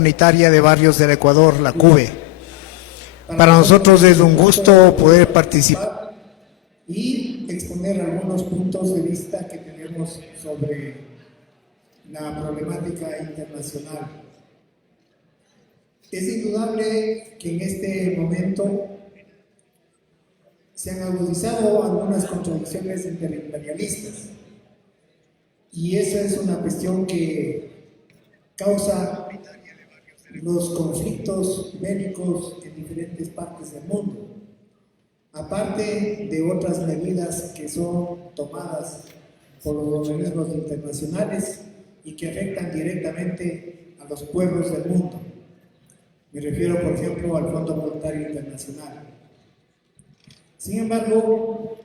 Unitaria de Barrios del Ecuador, la CUBE. Para nosotros es un gusto poder participar y exponer algunos puntos de vista que tenemos sobre la problemática internacional. Es indudable que en este momento se han agudizado algunas contradicciones interimperialistas y esa es una cuestión que causa los conflictos bélicos en diferentes partes del mundo, aparte de otras medidas que son tomadas por los organismos internacionales y que afectan directamente a los pueblos del mundo. Me refiero, por ejemplo, al Fondo Monetario Internacional. Sin embargo,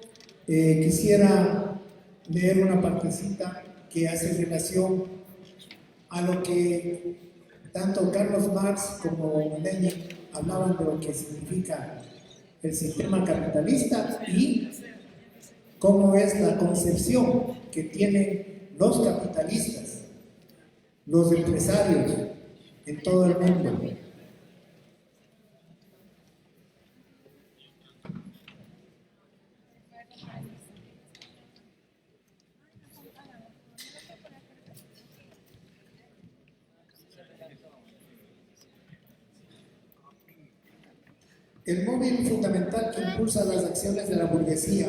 quisiera leer una partecita que hace relación a lo que tanto Carlos Marx como Lenin hablaban de lo que significa el sistema capitalista y cómo es la concepción que tienen los capitalistas, los empresarios en todo el mundo. El móvil fundamental que impulsa las acciones de la burguesía,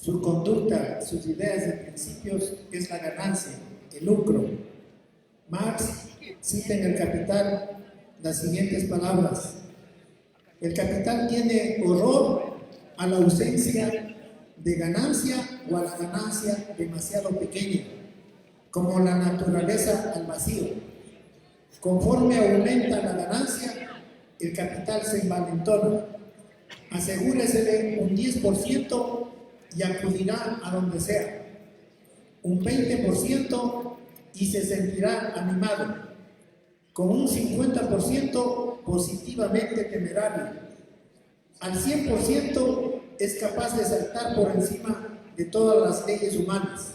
su conducta, sus ideas y principios es la ganancia, el lucro. Marx cita en El Capital las siguientes palabras: el capital tiene horror a la ausencia de ganancia o a la ganancia demasiado pequeña, como la naturaleza al vacío. Conforme aumenta la ganancia, el capital se envalentona. Asegúrese de un 10% y acudirá a donde sea. Un 20% y se sentirá animado. Con un 50% positivamente temerario. Al 100% es capaz de saltar por encima de todas las leyes humanas.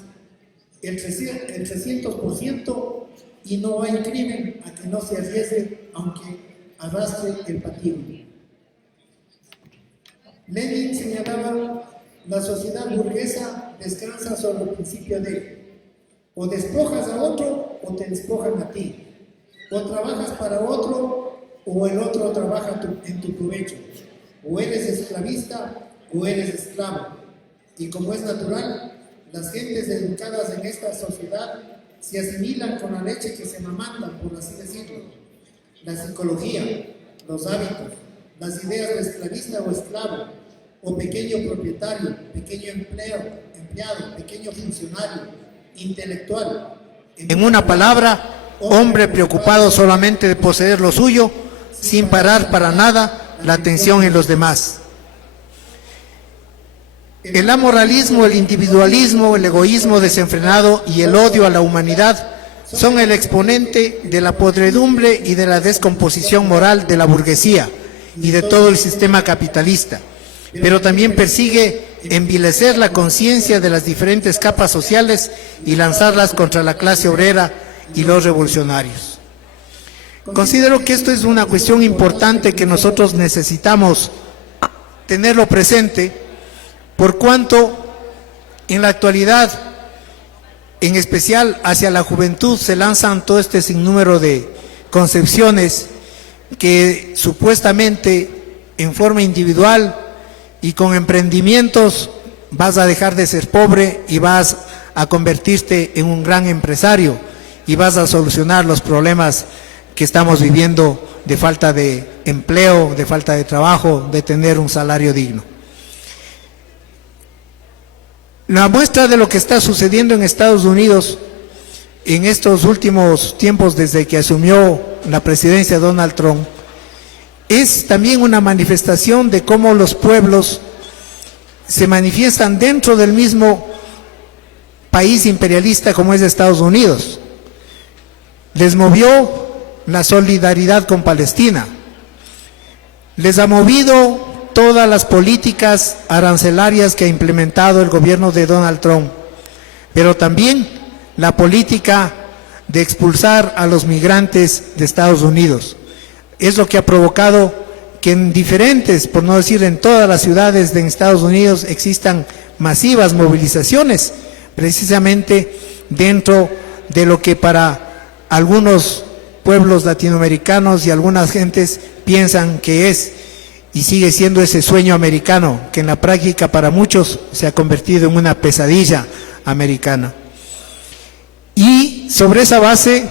El 300% y no hay crimen a que no se arriesgue aunque arrastre el patíbulo. Lenin señalaba: la sociedad burguesa descansa sobre el principio de o despojas a otro o te despojan a ti, o trabajas para otro o el otro trabaja en tu provecho, o eres esclavista o eres esclavo. Y como es natural, las gentes educadas en esta sociedad se asimilan con la leche que se mamantan, por así decirlo. La psicología, los hábitos, las ideas de esclavista o esclavo, o pequeño propietario, pequeño empleado, pequeño funcionario, intelectual. En una palabra, hombre preocupado solamente de poseer lo suyo, sin parar para nada la atención en los demás. El amoralismo, el individualismo, el egoísmo desenfrenado y el odio a la humanidad son el exponente de la podredumbre y de la descomposición moral de la burguesía y de todo el sistema capitalista, pero también persigue envilecer la conciencia de las diferentes capas sociales y lanzarlas contra la clase obrera y los revolucionarios. Considero que esto es una cuestión importante que nosotros necesitamos tenerlo presente, por cuanto en la actualidad, en especial hacia la juventud, se lanzan todo este sinnúmero de concepciones que supuestamente en forma individual y con emprendimientos vas a dejar de ser pobre y vas a convertirte en un gran empresario y vas a solucionar los problemas que estamos viviendo de falta de empleo, de falta de trabajo, de tener un salario digno. La muestra de lo que está sucediendo en Estados Unidos en estos últimos tiempos desde que asumió la presidencia Donald Trump es también una manifestación de cómo los pueblos se manifiestan dentro del mismo país imperialista como es Estados Unidos. Les movió la solidaridad con Palestina, les ha movido todas las políticas arancelarias que ha implementado el gobierno de Donald Trump, pero también la política de expulsar a los migrantes de Estados Unidos. Es lo que ha provocado que en diferentes, por no decir en todas las ciudades de Estados Unidos, existan masivas movilizaciones, precisamente dentro de lo que para algunos pueblos latinoamericanos y algunas gentes piensan que es y sigue siendo ese sueño americano, que en la práctica para muchos se ha convertido en una pesadilla americana. Y sobre esa base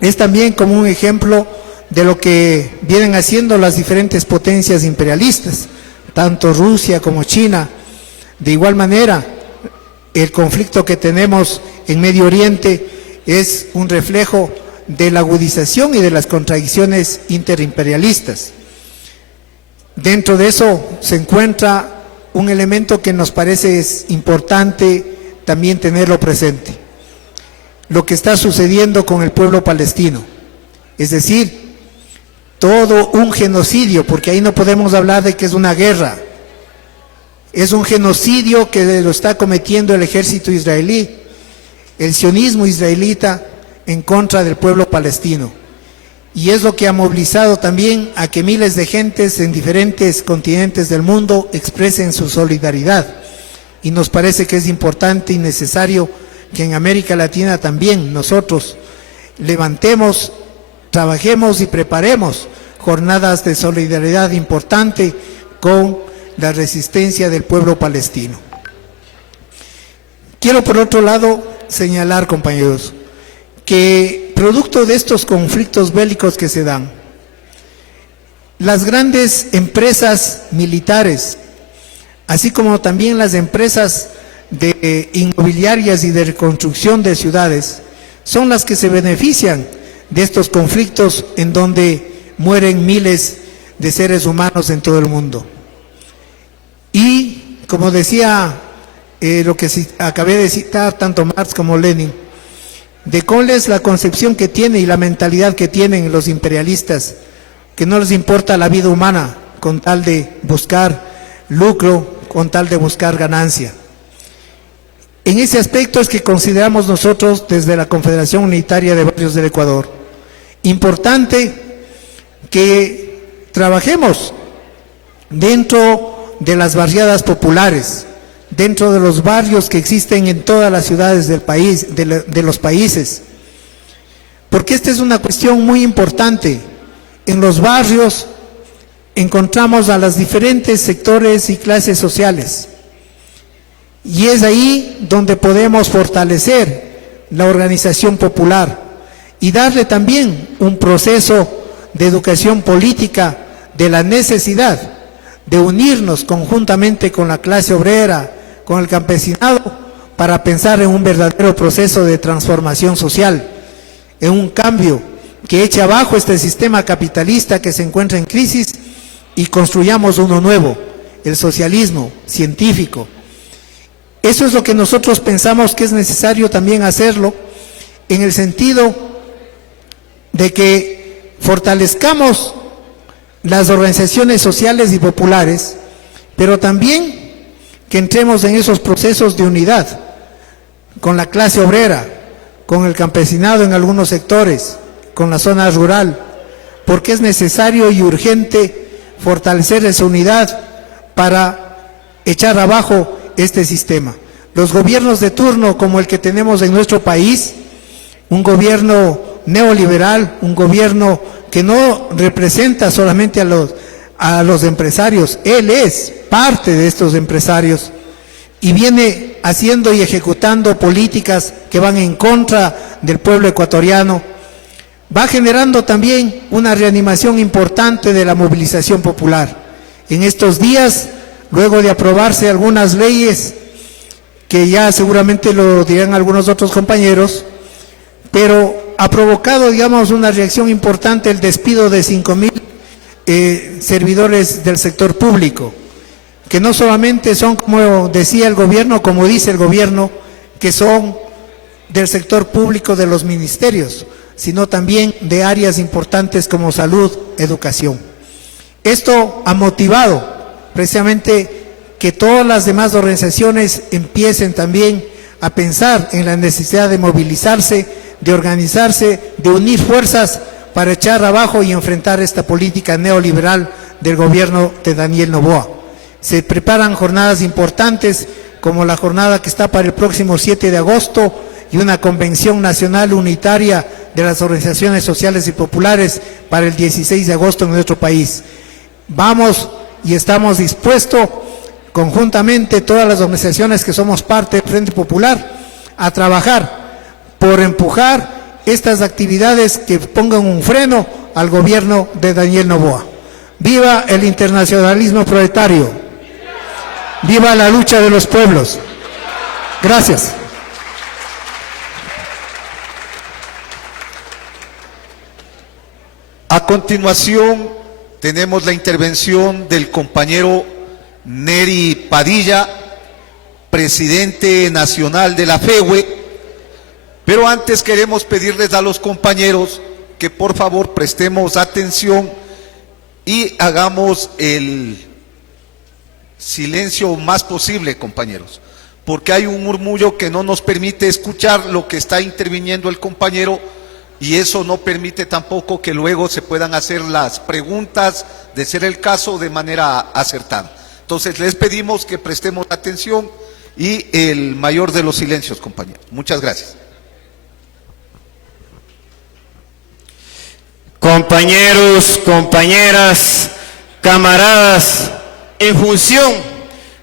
es también como un ejemplo de lo que vienen haciendo las diferentes potencias imperialistas, tanto Rusia como China. De igual manera, el conflicto que tenemos en Medio Oriente es un reflejo de la agudización y de las contradicciones interimperialistas. Dentro de eso se encuentra un elemento que nos parece es importante también tenerlo presente: lo que está sucediendo con el pueblo palestino, es decir, todo un genocidio, porque ahí no podemos hablar de que es una guerra, es un genocidio que lo está cometiendo el ejército israelí, el sionismo israelita en contra del pueblo palestino, y es lo que ha movilizado también a que miles de gentes en diferentes continentes del mundo expresen su solidaridad, y nos parece que es importante y necesario que en América Latina también nosotros levantemos, trabajemos y preparemos jornadas de solidaridad importante con la resistencia del pueblo palestino. Quiero por otro lado señalar, compañeros, que producto de estos conflictos bélicos que se dan, las grandes empresas militares, así como también las empresas de inmobiliarias y de reconstrucción de ciudades, son las que se benefician de estos conflictos en donde mueren miles de seres humanos en todo el mundo. Y como decía lo que acabé de citar tanto Marx como Lenin, de cuál es la concepción que tiene y la mentalidad que tienen los imperialistas, que no les importa la vida humana con tal de buscar lucro, con tal de buscar ganancia. En ese aspecto es que consideramos nosotros desde la Confederación Unitaria de Barrios del Ecuador importante que trabajemos dentro de las barriadas populares, dentro de los barrios que existen en todas las ciudades del país, de los países, porque esta es una cuestión muy importante. En los barrios encontramos a los diferentes sectores y clases sociales, y es ahí donde podemos fortalecer la organización popular y darle también un proceso de educación política de la necesidad de unirnos conjuntamente con la clase obrera, con el campesinado, para pensar en un verdadero proceso de transformación social, en un cambio que eche abajo este sistema capitalista que se encuentra en crisis y construyamos uno nuevo, el socialismo científico. Eso es lo que nosotros pensamos que es necesario también hacerlo, en el sentido de que fortalezcamos las organizaciones sociales y populares, pero también que entremos en esos procesos de unidad con la clase obrera, con el campesinado en algunos sectores, con la zona rural, porque es necesario y urgente fortalecer esa unidad para echar abajo este sistema. Los gobiernos de turno como el que tenemos en nuestro país, un gobierno neoliberal, un gobierno que no representa solamente a los empresarios, él es parte de estos empresarios y viene haciendo y ejecutando políticas que van en contra del pueblo ecuatoriano, va generando también una reanimación importante de la movilización popular. En estos días, luego de aprobarse algunas leyes, que ya seguramente lo dirán algunos otros compañeros, pero ha provocado, digamos, una reacción importante el despido de 5,000 servidores del sector público, que no solamente son, como decía el gobierno, como dice el gobierno, que son del sector público de los ministerios, sino también de áreas importantes como salud, educación. Esto ha motivado precisamente que todas las demás organizaciones empiecen también a pensar en la necesidad de movilizarse de organizarse, de unir fuerzas para echar abajo y enfrentar esta política neoliberal del gobierno de Daniel Noboa. Se preparan jornadas importantes como la jornada que está para el próximo 7 de agosto y una convención nacional unitaria de las organizaciones sociales y populares para el 16 de agosto en nuestro país. Vamos y estamos dispuestos conjuntamente todas las organizaciones que somos parte del Frente Popular a trabajar por empujar estas actividades que pongan un freno al gobierno de Daniel Noboa. ¡Viva el internacionalismo proletario! ¡Viva la lucha de los pueblos! Gracias. A continuación, tenemos la intervención del compañero Neri Padilla, presidente nacional de la FEWE, pero antes queremos pedirles a los compañeros que por favor prestemos atención y hagamos el silencio más posible, compañeros, porque hay un murmullo que no nos permite escuchar lo que está interviniendo el compañero y eso no permite tampoco que luego se puedan hacer las preguntas, de ser el caso, de manera acertada. Entonces les pedimos que prestemos atención y el mayor de los silencios, compañeros. Muchas gracias. Compañeros, compañeras, camaradas, en función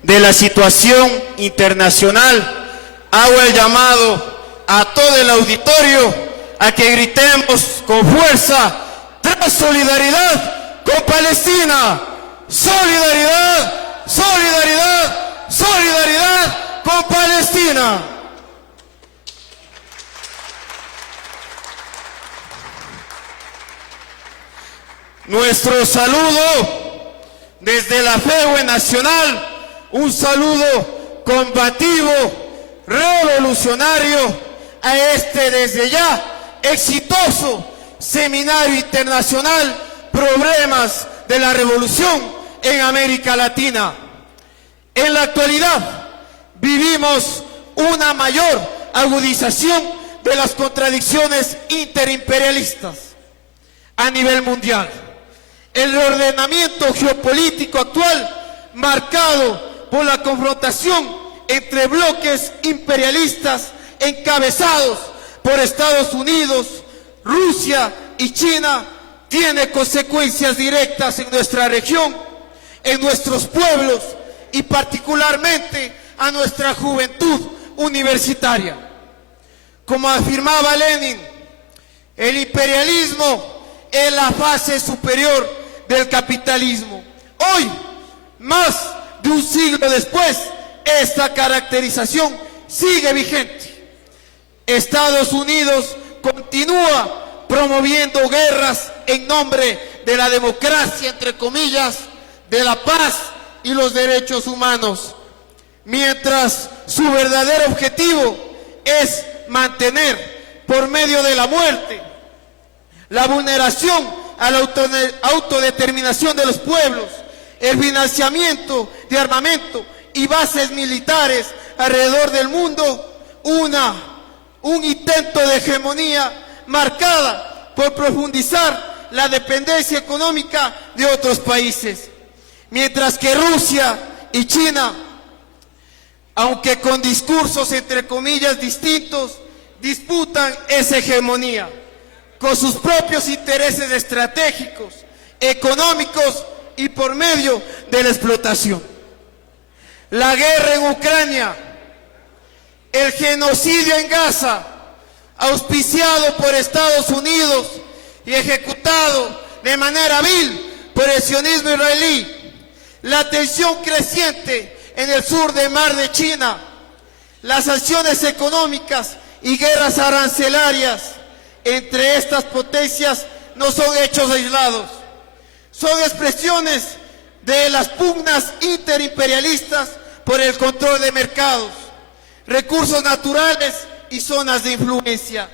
de la situación internacional, hago el llamado a todo el auditorio a que gritemos con fuerza: tras solidaridad con Palestina, solidaridad, solidaridad, solidaridad con Palestina. Nuestro saludo desde la FEWE Nacional, un saludo combativo, revolucionario a este desde ya exitoso Seminario Internacional Problemas de la Revolución en América Latina. En la actualidad vivimos una mayor agudización de las contradicciones interimperialistas a nivel mundial. El reordenamiento geopolítico actual, marcado por la confrontación entre bloques imperialistas encabezados por Estados Unidos, Rusia y China, tiene consecuencias directas en nuestra región, en nuestros pueblos y particularmente a nuestra juventud universitaria. Como afirmaba Lenin, el imperialismo es la fase superior del capitalismo. Hoy, más de un siglo después, esta caracterización sigue vigente. Estados Unidos continúa promoviendo guerras en nombre de la democracia, entre comillas, de la paz y los derechos humanos, mientras su verdadero objetivo es mantener por medio de la muerte la vulneración a la autodeterminación de los pueblos, el financiamiento de armamento y bases militares alrededor del mundo, un intento de hegemonía marcada por profundizar la dependencia económica de otros países, mientras que Rusia y China, aunque con discursos entre comillas distintos, disputan esa hegemonía con sus propios intereses estratégicos, económicos y por medio de la explotación. La guerra en Ucrania, el genocidio en Gaza, auspiciado por Estados Unidos y ejecutado de manera vil por el sionismo israelí, la tensión creciente en el sur del Mar de China, las sanciones económicas y guerras arancelarias entre estas potencias no son hechos aislados, son expresiones de las pugnas interimperialistas por el control de mercados, recursos naturales y zonas de influencia.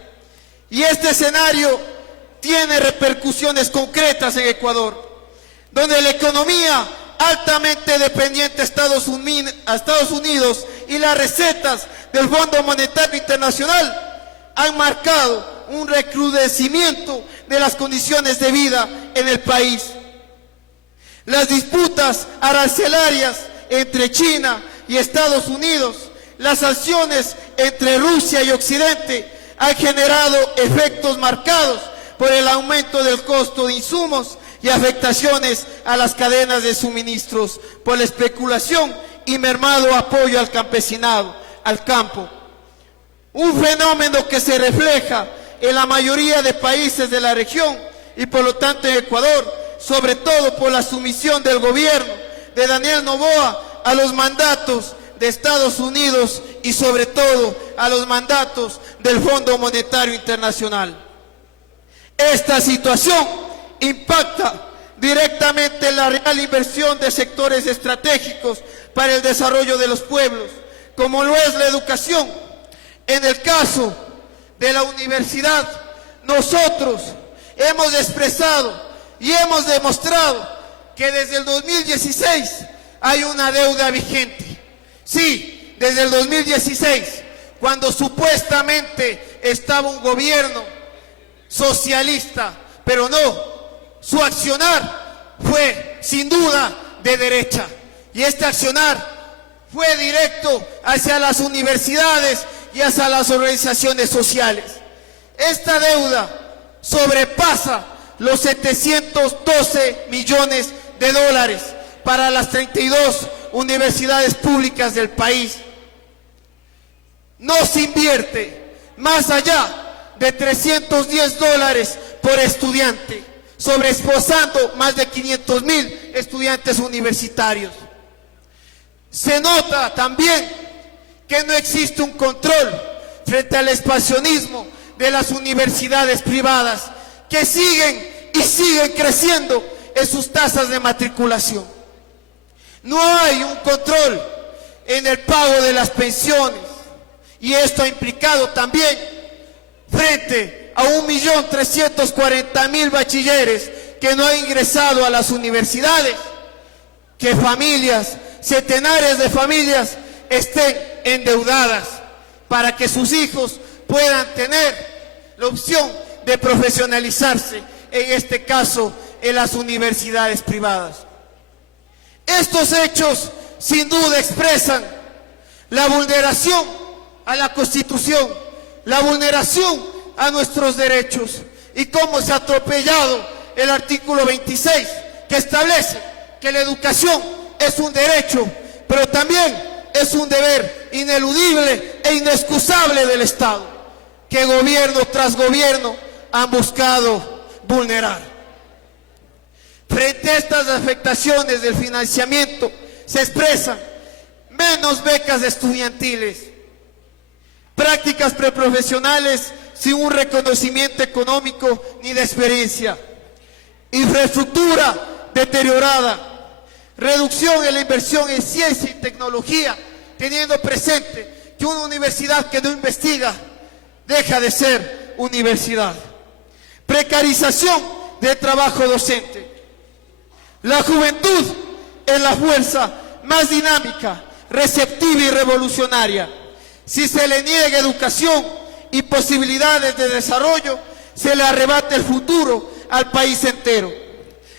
Y este escenario tiene repercusiones concretas en Ecuador, donde la economía altamente dependiente a Estados Unidos y las recetas del Fondo Monetario Internacional han marcado un recrudecimiento de las condiciones de vida en el país. Las disputas arancelarias entre China y Estados Unidos, las sanciones entre Rusia y Occidente han generado efectos marcados por el aumento del costo de insumos y afectaciones a las cadenas de suministros por la especulación y mermado apoyo al campesinado, al campo. Un fenómeno que se refleja en la mayoría de países de la región y por lo tanto en Ecuador, sobre todo por la sumisión del gobierno de Daniel Noboa a los mandatos de Estados Unidos y sobre todo a los mandatos del Fondo Monetario Internacional. Esta situación impacta directamente en la real inversión de sectores estratégicos para el desarrollo de los pueblos, como lo es la educación. En el caso de la universidad, nosotros hemos expresado y hemos demostrado que desde el 2016 hay una deuda vigente. Sí, desde el 2016, cuando supuestamente estaba un gobierno socialista, pero no, su accionar fue sin duda de derecha, y este accionar fue directo hacia las universidades y hacia las organizaciones sociales. Esta deuda sobrepasa los 712 millones de dólares para las 32 universidades públicas del país. No se invierte más allá de 310 dólares por estudiante, sobreexposando más de 500,000 estudiantes universitarios. Se nota también que no existe un control frente al expansionismo de las universidades privadas, que siguen y siguen creciendo en sus tasas de matriculación. No hay un control en el pago de las pensiones, y esto ha implicado también frente a 1.340.000 bachilleres que no han ingresado a las universidades, que familias, centenares de familias estén endeudadas para que sus hijos puedan tener la opción de profesionalizarse, en este caso en las universidades privadas. Estos hechos sin duda expresan la vulneración a la Constitución, la vulneración a nuestros derechos, y cómo se ha atropellado el artículo 26, que establece que la educación es un derecho, pero también es un deber ineludible e inexcusable del Estado, que gobierno tras gobierno han buscado vulnerar. Frente a estas afectaciones del financiamiento se expresan menos becas estudiantiles, prácticas preprofesionales sin un reconocimiento económico ni de experiencia, infraestructura deteriorada, reducción en la inversión en ciencia y tecnología, teniendo presente que una universidad que no investiga deja de ser universidad, precarización del trabajo docente. La juventud es la fuerza más dinámica, receptiva y revolucionaria. Si se le niega educación y posibilidades de desarrollo, se le arrebata el futuro al país entero.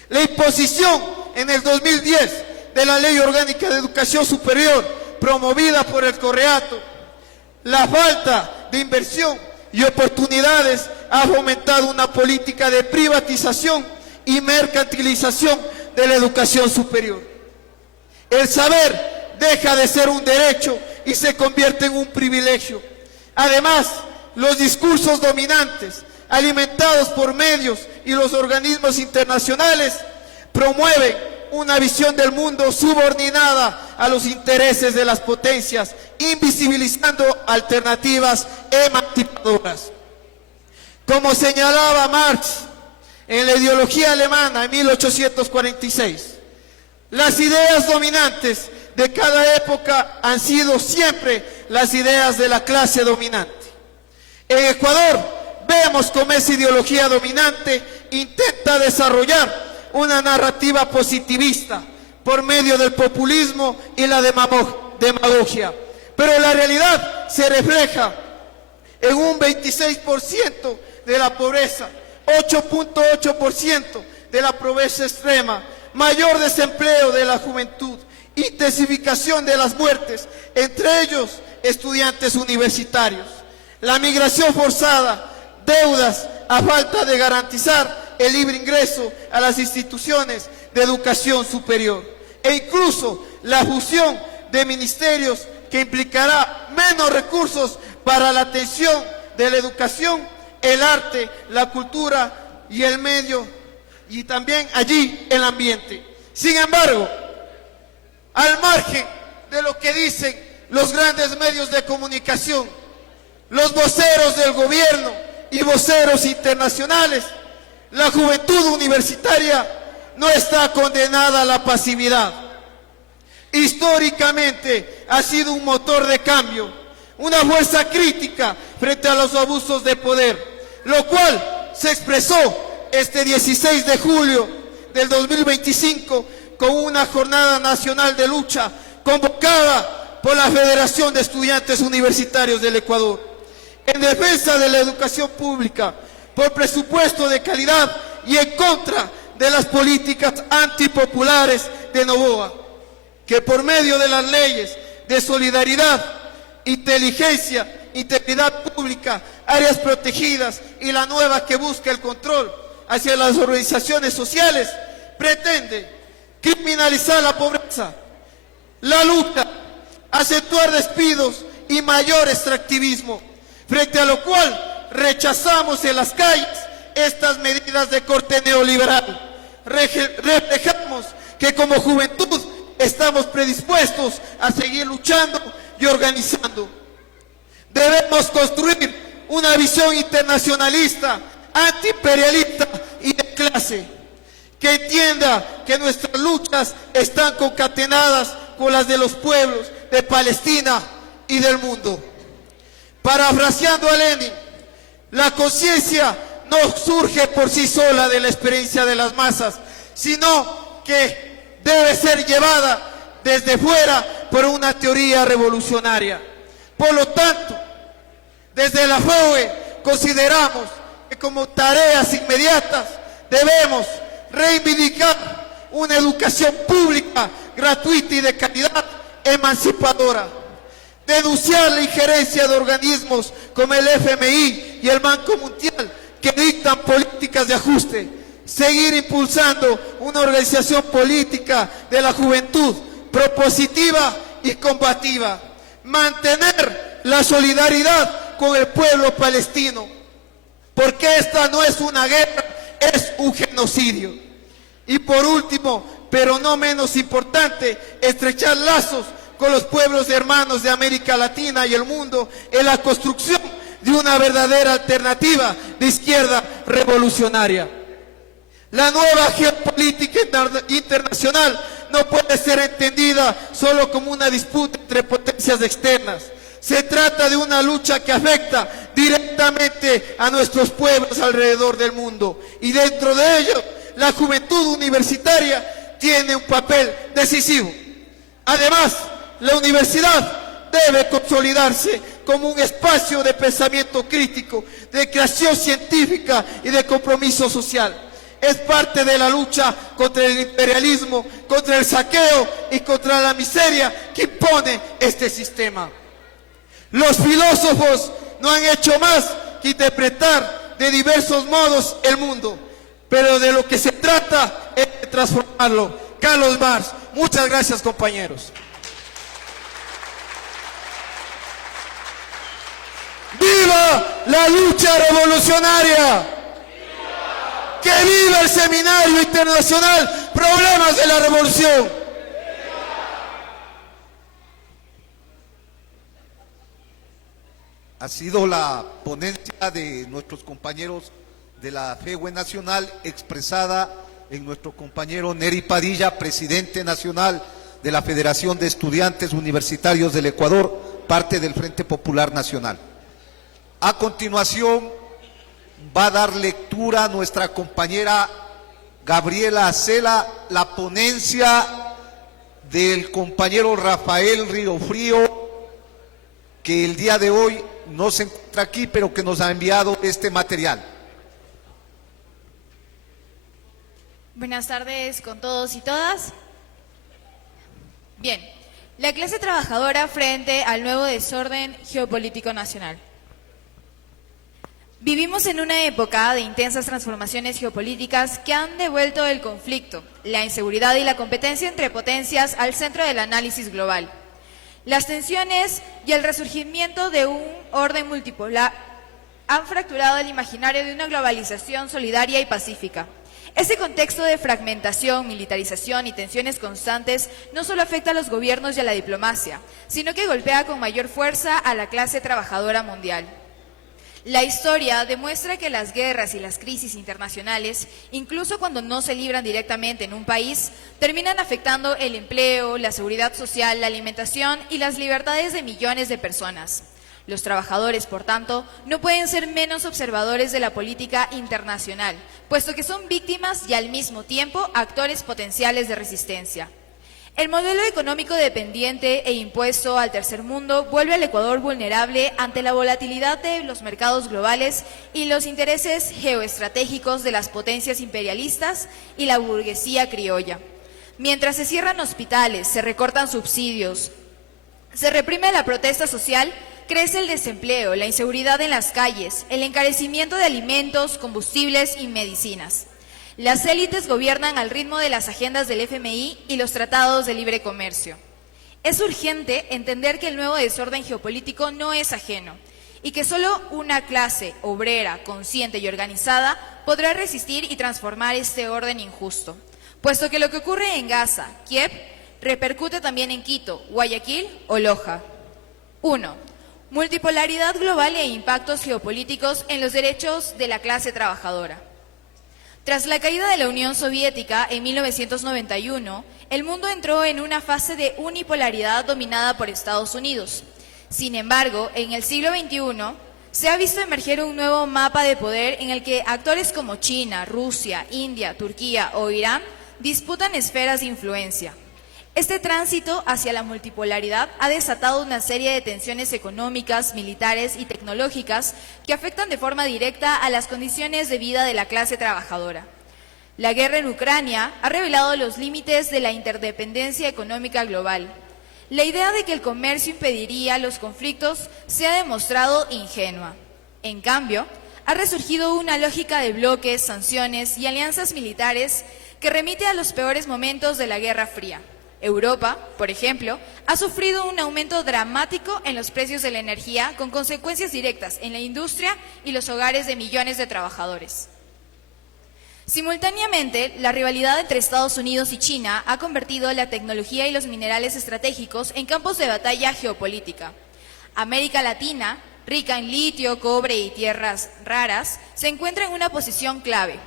La imposición en el 2010 de la Ley Orgánica de Educación Superior, promovida por el Correato, la falta de inversión y oportunidades ha fomentado una política de privatización y mercantilización de la educación superior. El saber deja de ser un derecho y se convierte en un privilegio. Además, los discursos dominantes, alimentados por medios y los organismos internacionales, promueven una visión del mundo subordinada a los intereses de las potencias, invisibilizando alternativas emancipadoras. Como señalaba Marx en la ideología alemana en 1846, las ideas dominantes de cada época han sido siempre las ideas de la clase dominante. En Ecuador vemos cómo esa ideología dominante intenta desarrollar una narrativa positivista por medio del populismo y la demagogia. Pero la realidad se refleja en un 26% de la pobreza, 8.8% de la pobreza extrema, mayor desempleo de la juventud, intensificación de las muertes, entre ellos estudiantes universitarios, la migración forzada, deudas a falta de garantizar el libre ingreso a las instituciones de educación superior e incluso la fusión de ministerios que implicará menos recursos para la atención de la educación, el arte, la cultura y el medio y también allí el ambiente. Sin embargo, al margen de lo que dicen los grandes medios de comunicación, los voceros del gobierno y voceros internacionales, la juventud universitaria no está condenada a la pasividad. Históricamente ha sido un motor de cambio, una fuerza crítica frente a los abusos de poder, lo cual se expresó este 16 de julio del 2025 con una jornada nacional de lucha convocada por la Federación de Estudiantes Universitarios del Ecuador, en defensa de la educación pública, por presupuesto de calidad y en contra de las políticas antipopulares de Noboa, que por medio de las leyes de solidaridad, inteligencia, integridad pública, áreas protegidas y la nueva que busca el control hacia las organizaciones sociales, pretende criminalizar la pobreza, la lucha, acentuar despidos y mayor extractivismo, frente a lo cual rechazamos en las calles estas medidas de corte neoliberal. Reflejamos que como juventud estamos predispuestos a seguir luchando y organizando. Debemos construir una visión internacionalista, antiimperialista y de clase, que entienda que nuestras luchas están concatenadas con las de los pueblos de Palestina y del mundo. Parafraseando a Lenin, la conciencia no surge por sí sola de la experiencia de las masas, sino que debe ser llevada desde fuera por una teoría revolucionaria. Por lo tanto, desde la FOE consideramos que como tareas inmediatas debemos reivindicar una educación pública, gratuita y de calidad, emancipadora. Denunciar la injerencia de organismos como el FMI y el Banco Mundial que dictan políticas de ajuste. Seguir impulsando una organización política de la juventud propositiva y combativa. Mantener la solidaridad con el pueblo palestino, porque esta no es una guerra, es un genocidio. Y por último, pero no menos importante, estrechar lazos con los pueblos hermanos de América Latina y el mundo en la construcción de una verdadera alternativa de izquierda revolucionaria. La nueva geopolítica internacional no puede ser entendida solo como una disputa entre potencias externas. Se trata de una lucha que afecta directamente a nuestros pueblos alrededor del mundo. Y dentro de ello, la juventud universitaria tiene un papel decisivo. Además, la universidad debe consolidarse como un espacio de pensamiento crítico, de creación científica y de compromiso social. Es parte de la lucha contra el imperialismo, contra el saqueo y contra la miseria que impone este sistema. Los filósofos no han hecho más que interpretar de diversos modos el mundo, pero de lo que se trata es de transformarlo. Carlos Marx. Muchas gracias, compañeros. ¡Viva la lucha revolucionaria! ¡Que viva el Seminario Internacional Problemas de la Revolución! Ha sido la ponencia de nuestros compañeros de la FEUE Nacional, expresada en nuestro compañero Neri Padilla, presidente nacional de la Federación de Estudiantes Universitarios del Ecuador, parte del Frente Popular Nacional. A continuación va a dar lectura a nuestra compañera Gabriela Acela, la ponencia del compañero Rafael Riofrío, que el día de hoy no se encuentra aquí, pero que nos ha enviado este material. Buenas tardes con todos y todas. Bien, la clase trabajadora frente al nuevo desorden geopolítico nacional. Vivimos en una época de intensas transformaciones geopolíticas que han devuelto el conflicto, la inseguridad y la competencia entre potencias al centro del análisis global. Las tensiones y el resurgimiento de un orden multipolar han fracturado el imaginario de una globalización solidaria y pacífica. Ese contexto de fragmentación, militarización y tensiones constantes no solo afecta a los gobiernos y a la diplomacia, sino que golpea con mayor fuerza a la clase trabajadora mundial. La historia demuestra que las guerras y las crisis internacionales, incluso cuando no se libran directamente en un país, terminan afectando el empleo, la seguridad social, la alimentación y las libertades de millones de personas. Los trabajadores, por tanto, no pueden ser menos observadores de la política internacional, puesto que son víctimas y al mismo tiempo actores potenciales de resistencia. El modelo económico dependiente e impuesto al tercer mundo vuelve al Ecuador vulnerable ante la volatilidad de los mercados globales y los intereses geoestratégicos de las potencias imperialistas y la burguesía criolla. Mientras se cierran hospitales, se recortan subsidios, se reprime la protesta social, crece el desempleo, la inseguridad en las calles, el encarecimiento de alimentos, combustibles y medicinas. Las élites gobiernan al ritmo de las agendas del FMI y los tratados de libre comercio. Es urgente entender que el nuevo desorden geopolítico no es ajeno y que solo una clase obrera, consciente y organizada podrá resistir y transformar este orden injusto, puesto que lo que ocurre en Gaza, Kiev, repercute también en Quito, Guayaquil o Loja. 1. Multipolaridad global e impactos geopolíticos en los derechos de la clase trabajadora. Tras la caída de la Unión Soviética en 1991, el mundo entró en una fase de unipolaridad dominada por Estados Unidos. Sin embargo, en el siglo XXI se ha visto emerger un nuevo mapa de poder en el que actores como China, Rusia, India, Turquía o Irán disputan esferas de influencia. Este tránsito hacia la multipolaridad ha desatado una serie de tensiones económicas, militares y tecnológicas que afectan de forma directa a las condiciones de vida de la clase trabajadora. La guerra en Ucrania ha revelado los límites de la interdependencia económica global. La idea de que el comercio impediría los conflictos se ha demostrado ingenua. En cambio, ha resurgido una lógica de bloques, sanciones y alianzas militares que remite a los peores momentos de la Guerra Fría. Europa, por ejemplo, ha sufrido un aumento dramático en los precios de la energía con consecuencias directas en la industria y los hogares de millones de trabajadores. Simultáneamente, la rivalidad entre Estados Unidos y China ha convertido la tecnología y los minerales estratégicos en campos de batalla geopolítica. América Latina, rica en litio, cobre y tierras raras, se encuentra en una posición clave,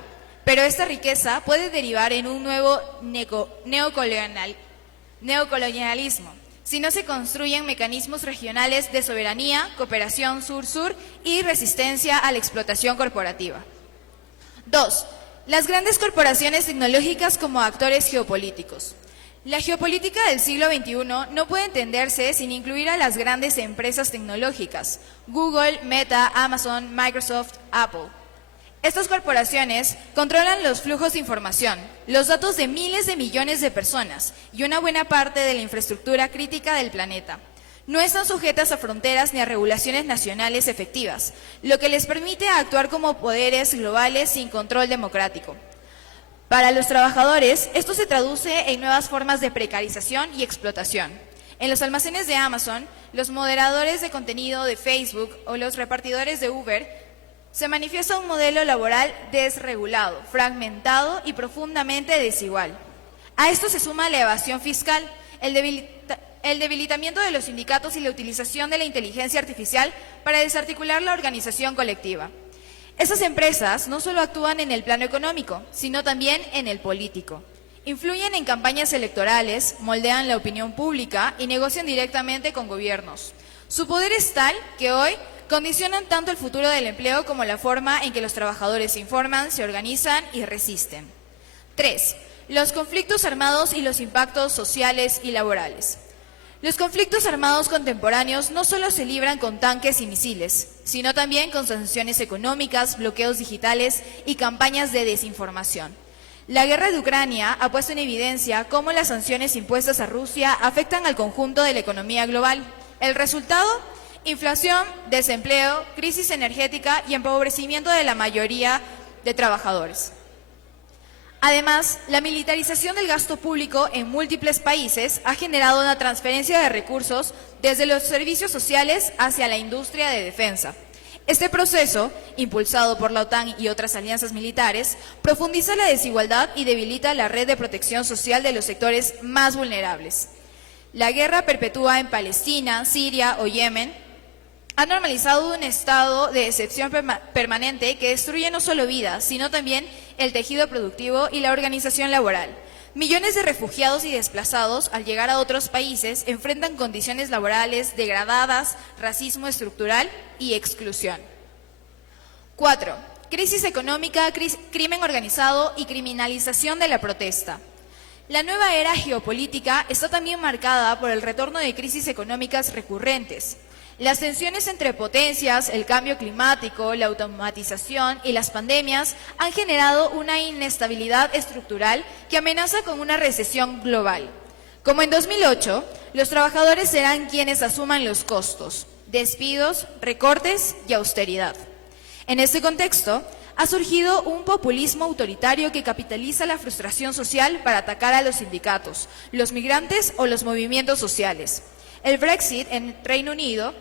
pero esta riqueza puede derivar en un nuevo neocolonialismo, si no se construyen mecanismos regionales de soberanía, cooperación sur-sur y resistencia a la explotación corporativa. 2. Las grandes corporaciones tecnológicas como actores geopolíticos. La geopolítica del siglo XXI no puede entenderse sin incluir a las grandes empresas tecnológicas, Google, Meta, Amazon, Microsoft, Apple. Estas corporaciones controlan los flujos de información, los datos de miles de millones de personas y una buena parte de la infraestructura crítica del planeta. No están sujetas a fronteras ni a regulaciones nacionales efectivas, lo que les permite actuar como poderes globales sin control democrático. Para los trabajadores, esto se traduce en nuevas formas de precarización y explotación. En los almacenes de Amazon, los moderadores de contenido de Facebook o los repartidores de Uber se manifiesta un modelo laboral desregulado, fragmentado y profundamente desigual. A esto se suma la evasión fiscal, el debilitamiento de los sindicatos y la utilización de la inteligencia artificial para desarticular la organización colectiva. Esas empresas no solo actúan en el plano económico, sino también en el político. Influyen en campañas electorales, moldean la opinión pública y negocian directamente con gobiernos. Su poder es tal que hoy condicionan tanto el futuro del empleo como la forma en que los trabajadores se informan, se organizan y resisten. 3. Los conflictos armados y los impactos sociales y laborales. Los conflictos armados contemporáneos no solo se libran con tanques y misiles, sino también con sanciones económicas, bloqueos digitales y campañas de desinformación. La guerra de Ucrania ha puesto en evidencia cómo las sanciones impuestas a Rusia afectan al conjunto de la economía global. El resultado: inflación, desempleo, crisis energética y empobrecimiento de la mayoría de trabajadores. Además, la militarización del gasto público en múltiples países ha generado una transferencia de recursos desde los servicios sociales hacia la industria de defensa. Este proceso, impulsado por la OTAN y otras alianzas militares, profundiza la desigualdad y debilita la red de protección social de los sectores más vulnerables. La guerra perpetua en Palestina, Siria o Yemen ha normalizado un estado de excepción permanente que destruye no solo vidas, sino también el tejido productivo y la organización laboral. Millones de refugiados y desplazados, al llegar a otros países, enfrentan condiciones laborales degradadas, racismo estructural y exclusión. 4. Crisis económica, crimen organizado y criminalización de la protesta. La nueva era geopolítica está también marcada por el retorno de crisis económicas recurrentes. Las tensiones entre potencias, el cambio climático, la automatización y las pandemias han generado una inestabilidad estructural que amenaza con una recesión global. Como en 2008, los trabajadores serán quienes asuman los costos, despidos, recortes y austeridad. En este contexto, ha surgido un populismo autoritario que capitaliza la frustración social para atacar a los sindicatos, los migrantes o los movimientos sociales. El Brexit en Reino Unido,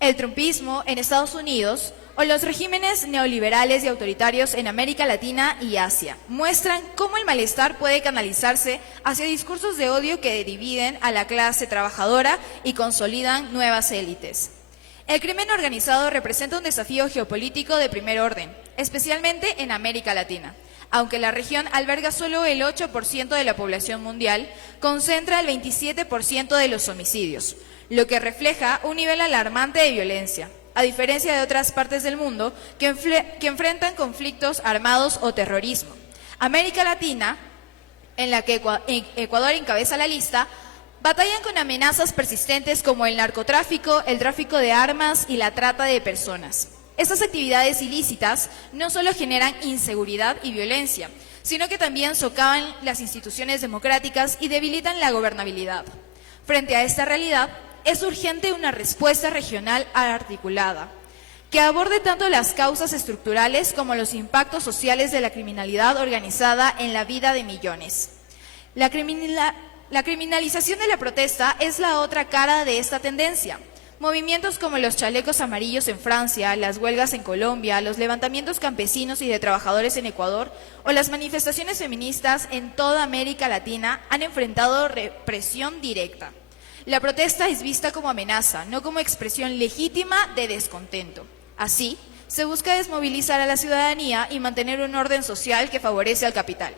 el trumpismo en Estados Unidos o los regímenes neoliberales y autoritarios en América Latina y Asia muestran cómo el malestar puede canalizarse hacia discursos de odio que dividen a la clase trabajadora y consolidan nuevas élites. El crimen organizado representa un desafío geopolítico de primer orden, especialmente en América Latina. Aunque la región alberga solo el 8% de la población mundial, concentra el 27% de los homicidios, lo que refleja un nivel alarmante de violencia, a diferencia de otras partes del mundo que enfrentan conflictos armados o terrorismo. América Latina, en la que Ecuador encabeza la lista, batallan con amenazas persistentes como el narcotráfico, el tráfico de armas y la trata de personas. Estas actividades ilícitas no solo generan inseguridad y violencia, sino que también socavan las instituciones democráticas y debilitan la gobernabilidad. Frente a esta realidad, es urgente una respuesta regional articulada, que aborde tanto las causas estructurales como los impactos sociales de la criminalidad organizada en la vida de millones. La criminalización de la protesta es la otra cara de esta tendencia. Movimientos como los chalecos amarillos en Francia, las huelgas en Colombia, los levantamientos campesinos y de trabajadores en Ecuador o las manifestaciones feministas en toda América Latina han enfrentado represión directa. La protesta es vista como amenaza, no como expresión legítima de descontento. Así, se busca desmovilizar a la ciudadanía y mantener un orden social que favorece al capital.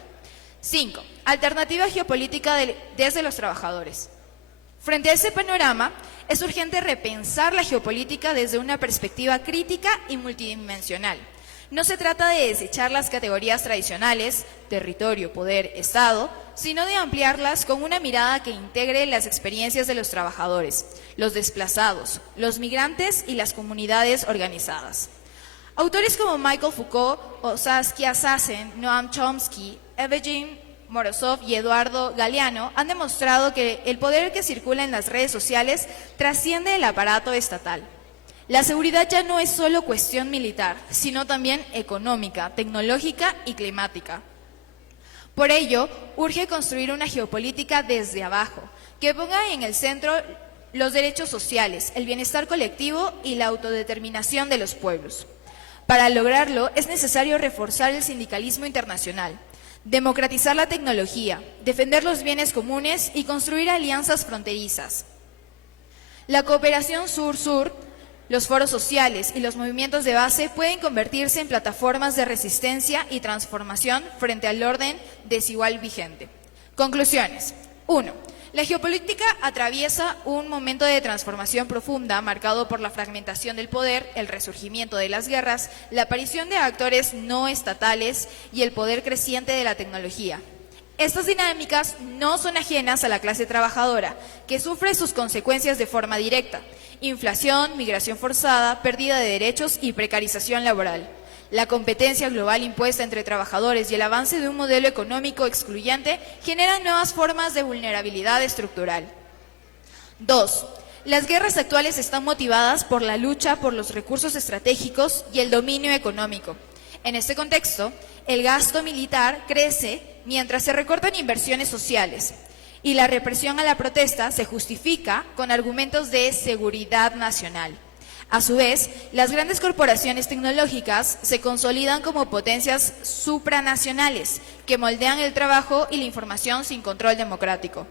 5. Alternativa geopolítica desde los trabajadores. Frente a ese panorama, es urgente repensar la geopolítica desde una perspectiva crítica y multidimensional. No se trata de desechar las categorías tradicionales, territorio, poder, Estado, sino de ampliarlas con una mirada que integre las experiencias de los trabajadores, los desplazados, los migrantes y las comunidades organizadas. Autores como Michael Foucault o Saskia Sassen, Noam Chomsky, Evgeny Morozov y Eduardo Galeano han demostrado que el poder que circula en las redes sociales trasciende el aparato estatal. La seguridad ya no es solo cuestión militar, sino también económica, tecnológica y climática. Por ello, urge construir una geopolítica desde abajo, que ponga en el centro los derechos sociales, el bienestar colectivo y la autodeterminación de los pueblos. Para lograrlo, es necesario reforzar el sindicalismo internacional, democratizar la tecnología, defender los bienes comunes y construir alianzas fronterizas. La cooperación sur-sur, los foros sociales y los movimientos de base pueden convertirse en plataformas de resistencia y transformación frente al orden desigual vigente. Conclusiones. 1. La geopolítica atraviesa un momento de transformación profunda marcado por la fragmentación del poder, el resurgimiento de las guerras, la aparición de actores no estatales y el poder creciente de la tecnología. Estas dinámicas no son ajenas a la clase trabajadora, que sufre sus consecuencias de forma directa: inflación, migración forzada, pérdida de derechos y precarización laboral. La competencia global impuesta entre trabajadores y el avance de un modelo económico excluyente generan nuevas formas de vulnerabilidad estructural. 2. Las guerras actuales están motivadas por la lucha por los recursos estratégicos y el dominio económico. En este contexto, el gasto militar crece mientras se recortan inversiones sociales y la represión a la protesta se justifica con argumentos de seguridad nacional. A su vez, las grandes corporaciones tecnológicas se consolidan como potencias supranacionales que moldean el trabajo y la información sin control democrático.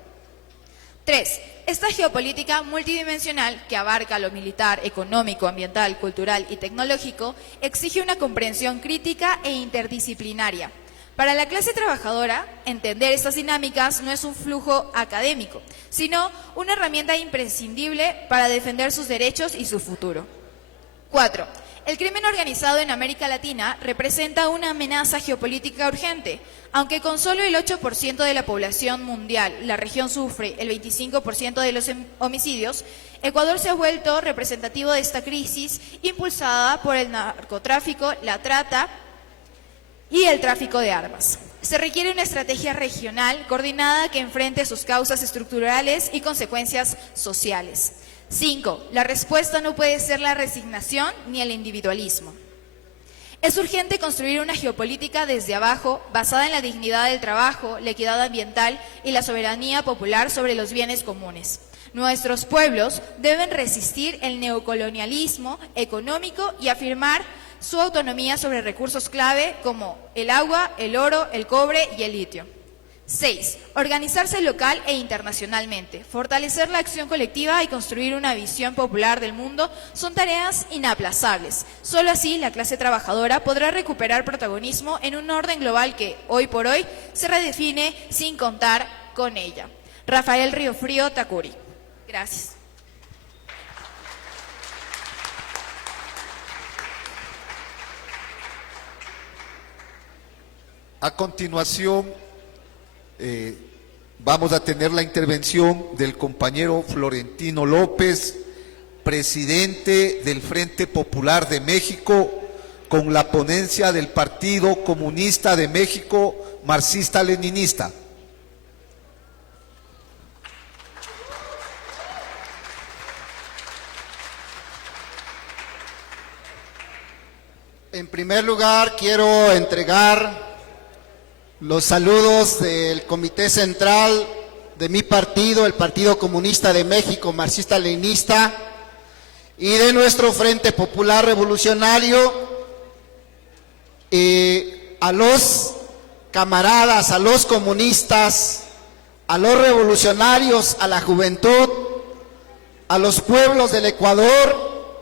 3. Esta geopolítica multidimensional, que abarca lo militar, económico, ambiental, cultural y tecnológico, exige una comprensión crítica e interdisciplinaria. Para la clase trabajadora, entender estas dinámicas no es un flujo académico, sino una herramienta imprescindible para defender sus derechos y su futuro. 4. El crimen organizado en América Latina representa una amenaza geopolítica urgente. Aunque con solo el 8% de la población mundial la región sufre el 25% de los homicidios, Ecuador se ha vuelto representativo de esta crisis impulsada por el narcotráfico, la trata y el tráfico de armas. Se requiere una estrategia regional coordinada que enfrente sus causas estructurales y consecuencias sociales. 5. La respuesta no puede ser la resignación ni el individualismo. Es urgente construir una geopolítica desde abajo, basada en la dignidad del trabajo, la equidad ambiental y la soberanía popular sobre los bienes comunes. Nuestros pueblos deben resistir el neocolonialismo económico y afirmar su autonomía sobre recursos clave como el agua, el oro, el cobre y el litio. 6. Organizarse local e internacionalmente, fortalecer la acción colectiva y construir una visión popular del mundo son tareas inaplazables. Solo así la clase trabajadora podrá recuperar protagonismo en un orden global que, hoy por hoy, se redefine sin contar con ella. Rafael Riofrío Tacuri. Gracias. A continuación, vamos a tener la intervención del compañero Florentino López, presidente del Frente Popular de México, con la ponencia del Partido Comunista de México, marxista-leninista. En primer lugar, quiero entregar los saludos del Comité Central de mi partido, el Partido Comunista de México, marxista-leninista, y de nuestro Frente Popular Revolucionario, a los camaradas, a los comunistas, a los revolucionarios, a la juventud, a los pueblos del Ecuador,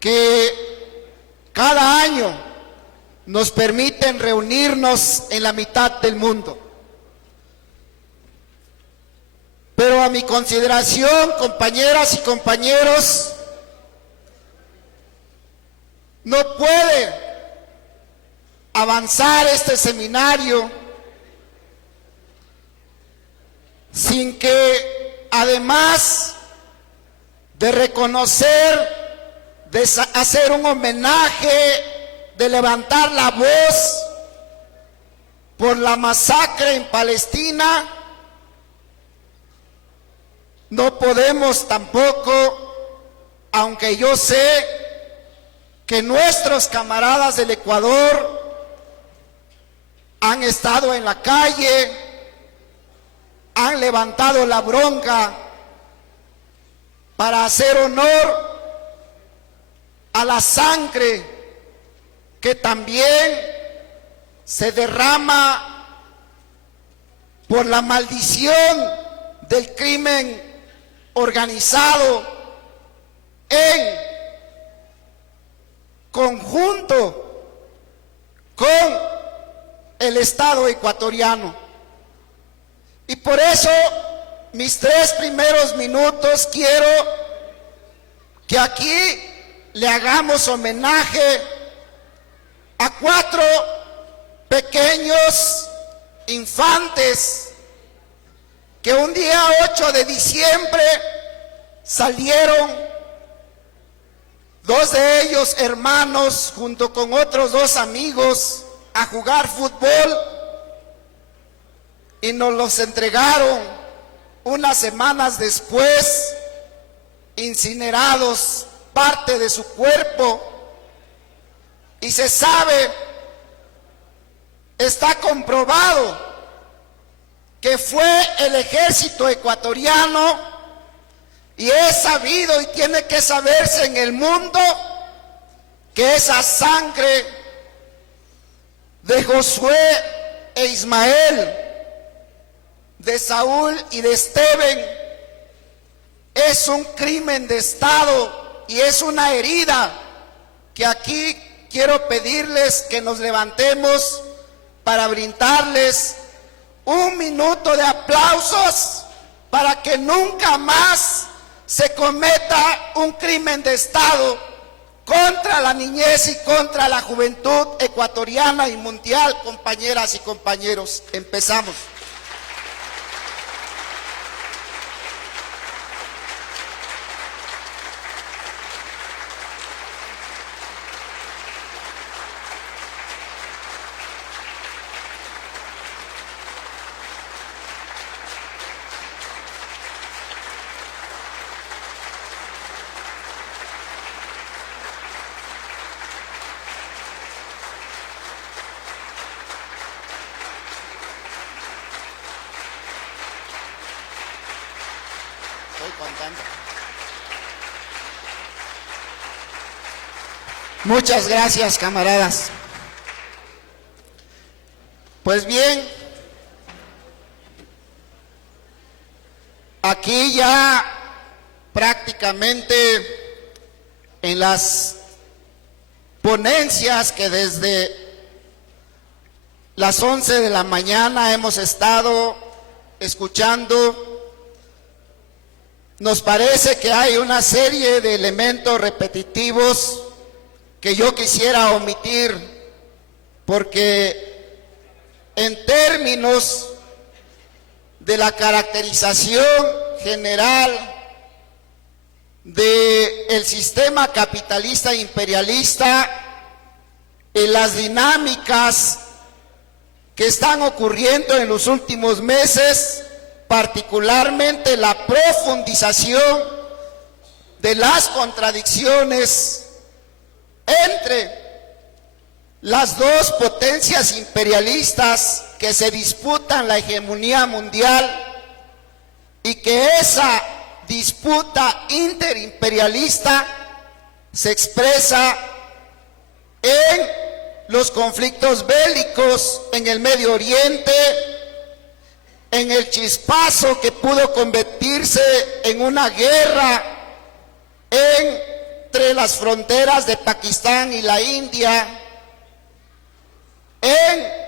que cada año nos permiten reunirnos en la mitad del mundo. Pero a mi consideración, compañeras y compañeros, no puede avanzar este seminario sin que, además de reconocer, de hacer un homenaje, de levantar la voz por la masacre en Palestina, no podemos tampoco, aunque yo sé que nuestros camaradas del Ecuador han estado en la calle, han levantado la bronca para hacer honor a la sangre que también se derrama por la maldición del crimen organizado en conjunto con el Estado ecuatoriano. Y por eso mis 3 primeros minutos quiero que aquí le hagamos homenaje a 4 pequeños infantes que un día 8 de diciembre salieron, 2 de ellos hermanos junto con otros 2 amigos, a jugar fútbol y nos los entregaron unas semanas después, incinerados, parte de su cuerpo. Y se sabe, está comprobado, que fue el ejército ecuatoriano, y es sabido y tiene que saberse en el mundo que esa sangre de Josué e Ismael, de Saúl y de Esteban, es un crimen de Estado y es una herida que aquí quiero pedirles que nos levantemos para brindarles un minuto de aplausos para que nunca más se cometa un crimen de Estado contra la niñez y contra la juventud ecuatoriana y mundial. Compañeras y compañeros, empezamos. Muchas gracias, camaradas. Pues bien, aquí ya prácticamente en las ponencias que desde las 11 de la mañana hemos estado escuchando, nos parece que hay una serie de elementos repetitivos que yo quisiera omitir, porque en términos de la caracterización general del sistema capitalista e imperialista, en las dinámicas que están ocurriendo en los últimos meses, particularmente la profundización de las contradicciones entre las 2 potencias imperialistas que se disputan la hegemonía mundial, y que esa disputa interimperialista se expresa en los conflictos bélicos en el Medio Oriente, en el chispazo que pudo convertirse en una guerra entre las fronteras de Pakistán y la India, en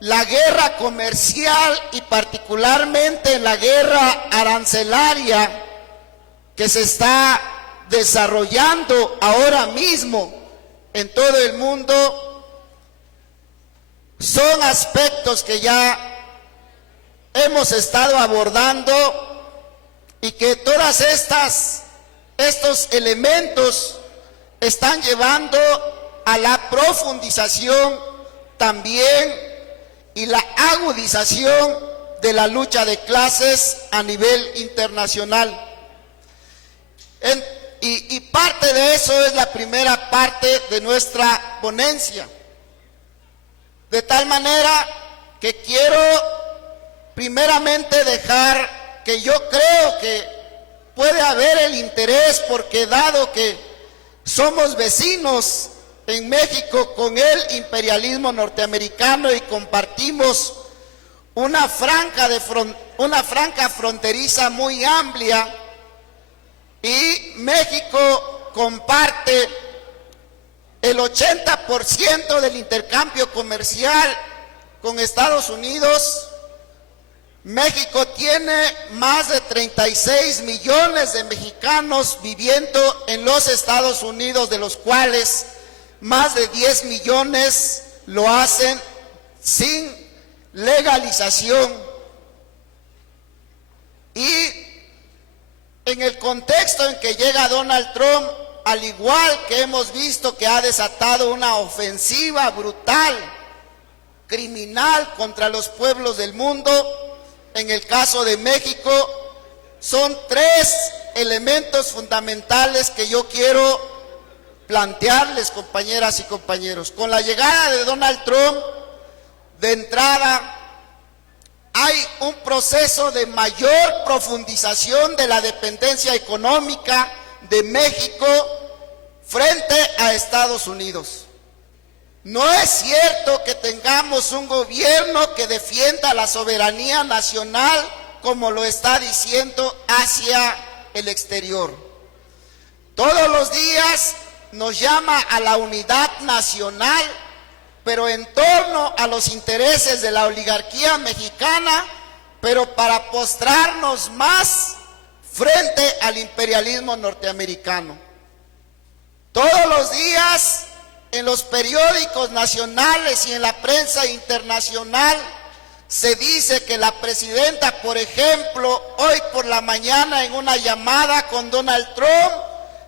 la guerra comercial y particularmente en la guerra arancelaria que se está desarrollando ahora mismo en todo el mundo. Son aspectos que ya hemos estado abordando y que todas estos elementos están llevando a la profundización también y la agudización de la lucha de clases a nivel internacional. Y parte de eso es la primera parte de nuestra ponencia. De tal manera que quiero primeramente dejar que yo creo que puede haber el interés, porque dado que somos vecinos en México con el imperialismo norteamericano y compartimos una franja fronteriza muy amplia, y México comparte el 80% del intercambio comercial con Estados Unidos. México tiene más de 36 millones de mexicanos viviendo en los Estados Unidos, de los cuales más de 10 millones lo hacen sin legalización. Y en el contexto en que llega Donald Trump, al igual que hemos visto que ha desatado una ofensiva brutal, criminal contra los pueblos del mundo, en el caso de México, son tres elementos fundamentales que yo quiero plantearles, compañeras y compañeros. Con la llegada de Donald Trump, de entrada, hay un proceso de mayor profundización de la dependencia económica de México frente a Estados Unidos. No es cierto que tengamos un gobierno que defienda la soberanía nacional como lo está diciendo hacia el exterior. Todos los días nos llama a la unidad nacional, pero en torno a los intereses de la oligarquía mexicana, pero para postrarnos más frente al imperialismo norteamericano. Todos los días en los periódicos nacionales y en la prensa internacional se dice que la presidenta, por ejemplo, hoy por la mañana en una llamada con Donald Trump,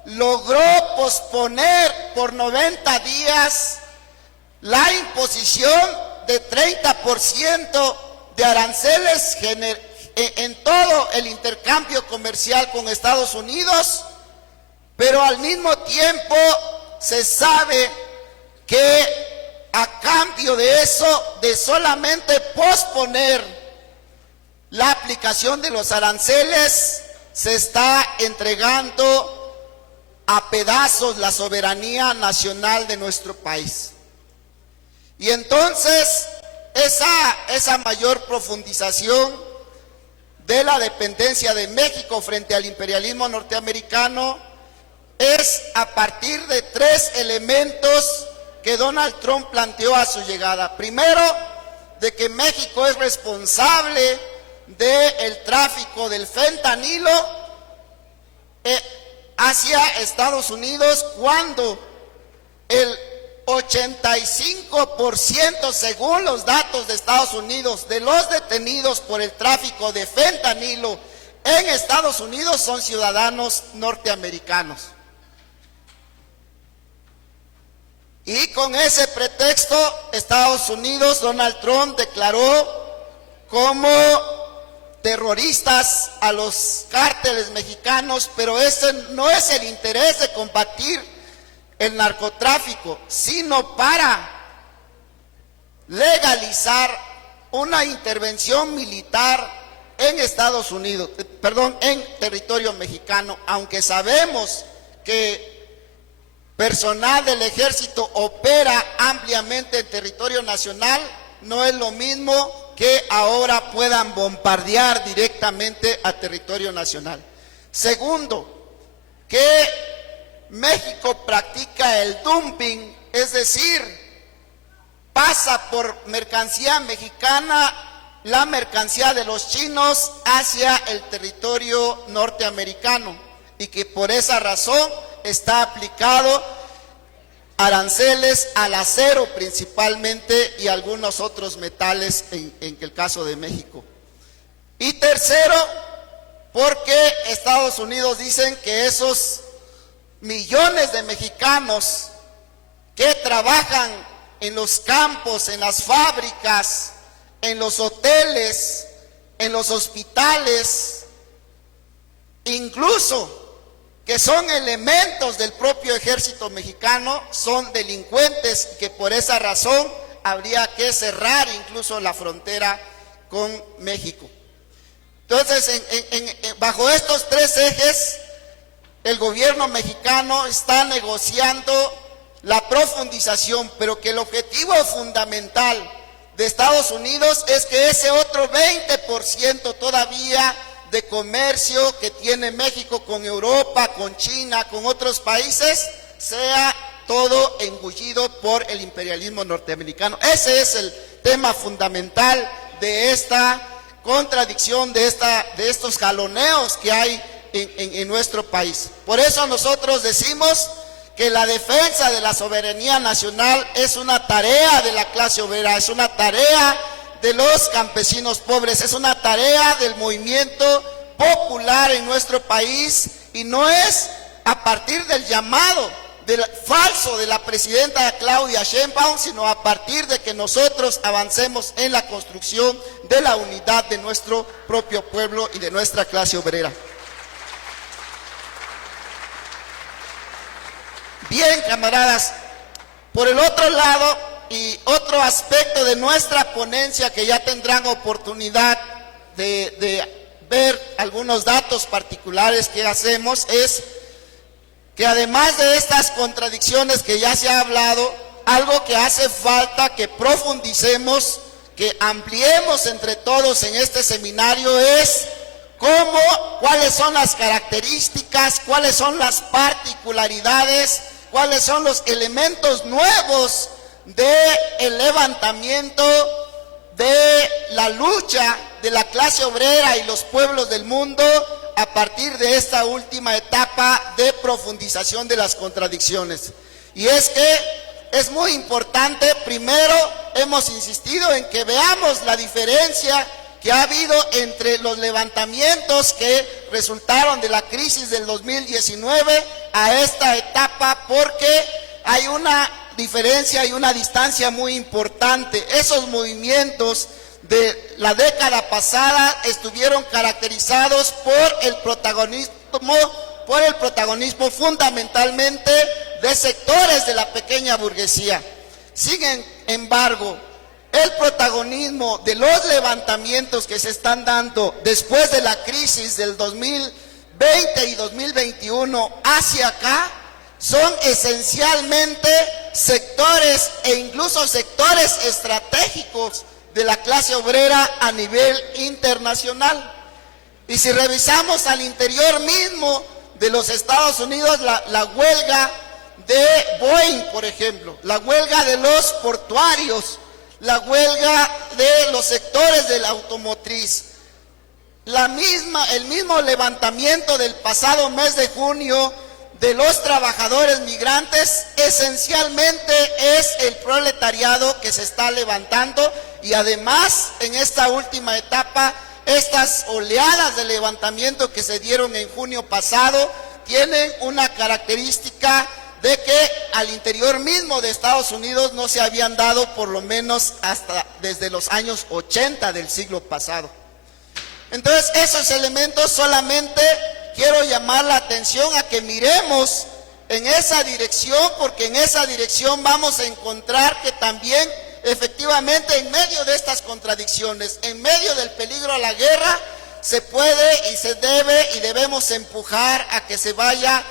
logró posponer por 90 días la imposición de 30% de aranceles en todo el intercambio comercial con Estados Unidos, pero al mismo tiempo se sabe que a cambio de eso, de solamente posponer la aplicación de los aranceles, se está entregando a pedazos la soberanía nacional de nuestro país. Y entonces esa mayor profundización de la dependencia de México frente al imperialismo norteamericano es a partir de tres elementos que Donald Trump planteó a su llegada. Primero, de que México es responsable del tráfico del fentanilo hacia Estados Unidos, cuando el 85%, según los datos de Estados Unidos, de los detenidos por el tráfico de fentanilo en Estados Unidos son ciudadanos norteamericanos. Y con ese pretexto, Estados Unidos, Donald Trump declaró como terroristas a los cárteles mexicanos, pero ese no es el interés de combatir el narcotráfico, sino para legalizar una intervención militar en Estados Unidos, en territorio mexicano, aunque sabemos que personal del ejército opera ampliamente en territorio nacional, no es lo mismo que ahora puedan bombardear directamente a territorio nacional. Segundo, que México practica el dumping, es decir, pasa por mercancía mexicana la mercancía de los chinos hacia el territorio norteamericano, y que por esa razón está aplicado aranceles al acero principalmente y algunos otros metales en el caso de México. Y tercero, porque Estados Unidos dicen que esos millones de mexicanos que trabajan en los campos, en las fábricas, en los hoteles, en los hospitales, incluso que son elementos del propio ejército mexicano, son delincuentes, y que por esa razón habría que cerrar incluso la frontera con México. Entonces, bajo estos tres ejes, el gobierno mexicano está negociando la profundización, pero que el objetivo fundamental de Estados Unidos es que ese otro 20% todavía de comercio que tiene México con Europa, con China, con otros países, sea todo engullido por el imperialismo norteamericano. Ese es el tema fundamental de esta contradicción, de estos jaloneos que hay en nuestro país. Por eso nosotros decimos que la defensa de la soberanía nacional es una tarea de la clase obrera, es una tarea de los campesinos pobres. Es una tarea del movimiento popular en nuestro país y no es a partir del llamado falso de la presidenta Claudia Sheinbaum, sino a partir de que nosotros avancemos en la construcción de la unidad de nuestro propio pueblo y de nuestra clase obrera. Bien, camaradas, por el otro lado y otro aspecto de nuestra ponencia que ya tendrán oportunidad de ver algunos datos particulares que hacemos es que además de estas contradicciones que ya se ha hablado, algo que hace falta que profundicemos, que ampliemos entre todos en este seminario es cuáles son las características, cuáles son las particularidades, cuáles son los elementos nuevos del levantamiento, de la lucha de la clase obrera y los pueblos del mundo a partir de esta última etapa de profundización de las contradicciones. Y es que es muy importante, primero hemos insistido en que veamos la diferencia que ha habido entre los levantamientos que resultaron de la crisis del 2019 a esta etapa, porque hay una diferencia y una distancia muy importante. Esos movimientos de la década pasada estuvieron caracterizados por el protagonismo fundamentalmente de sectores de la pequeña burguesía. Sin embargo, el protagonismo de los levantamientos que se están dando después de la crisis del 2020 y 2021 hacia acá son esencialmente sectores e incluso sectores estratégicos de la clase obrera a nivel internacional. Y si revisamos al interior mismo de los Estados Unidos, la huelga de Boeing, por ejemplo, la huelga de los portuarios, la huelga de los sectores de la automotriz, el mismo levantamiento del pasado mes de junio de los trabajadores migrantes, esencialmente es el proletariado que se está levantando. Y además, en esta última etapa, estas oleadas de levantamiento que se dieron en junio pasado tienen una característica de que al interior mismo de Estados Unidos no se habían dado por lo menos hasta desde los años 80 del siglo pasado. Entonces, esos elementos solamente quiero llamar la atención a que miremos en esa dirección, porque en esa dirección vamos a encontrar que también efectivamente en medio de estas contradicciones, en medio del peligro a la guerra, se puede y se debe y debemos empujar a que se vaya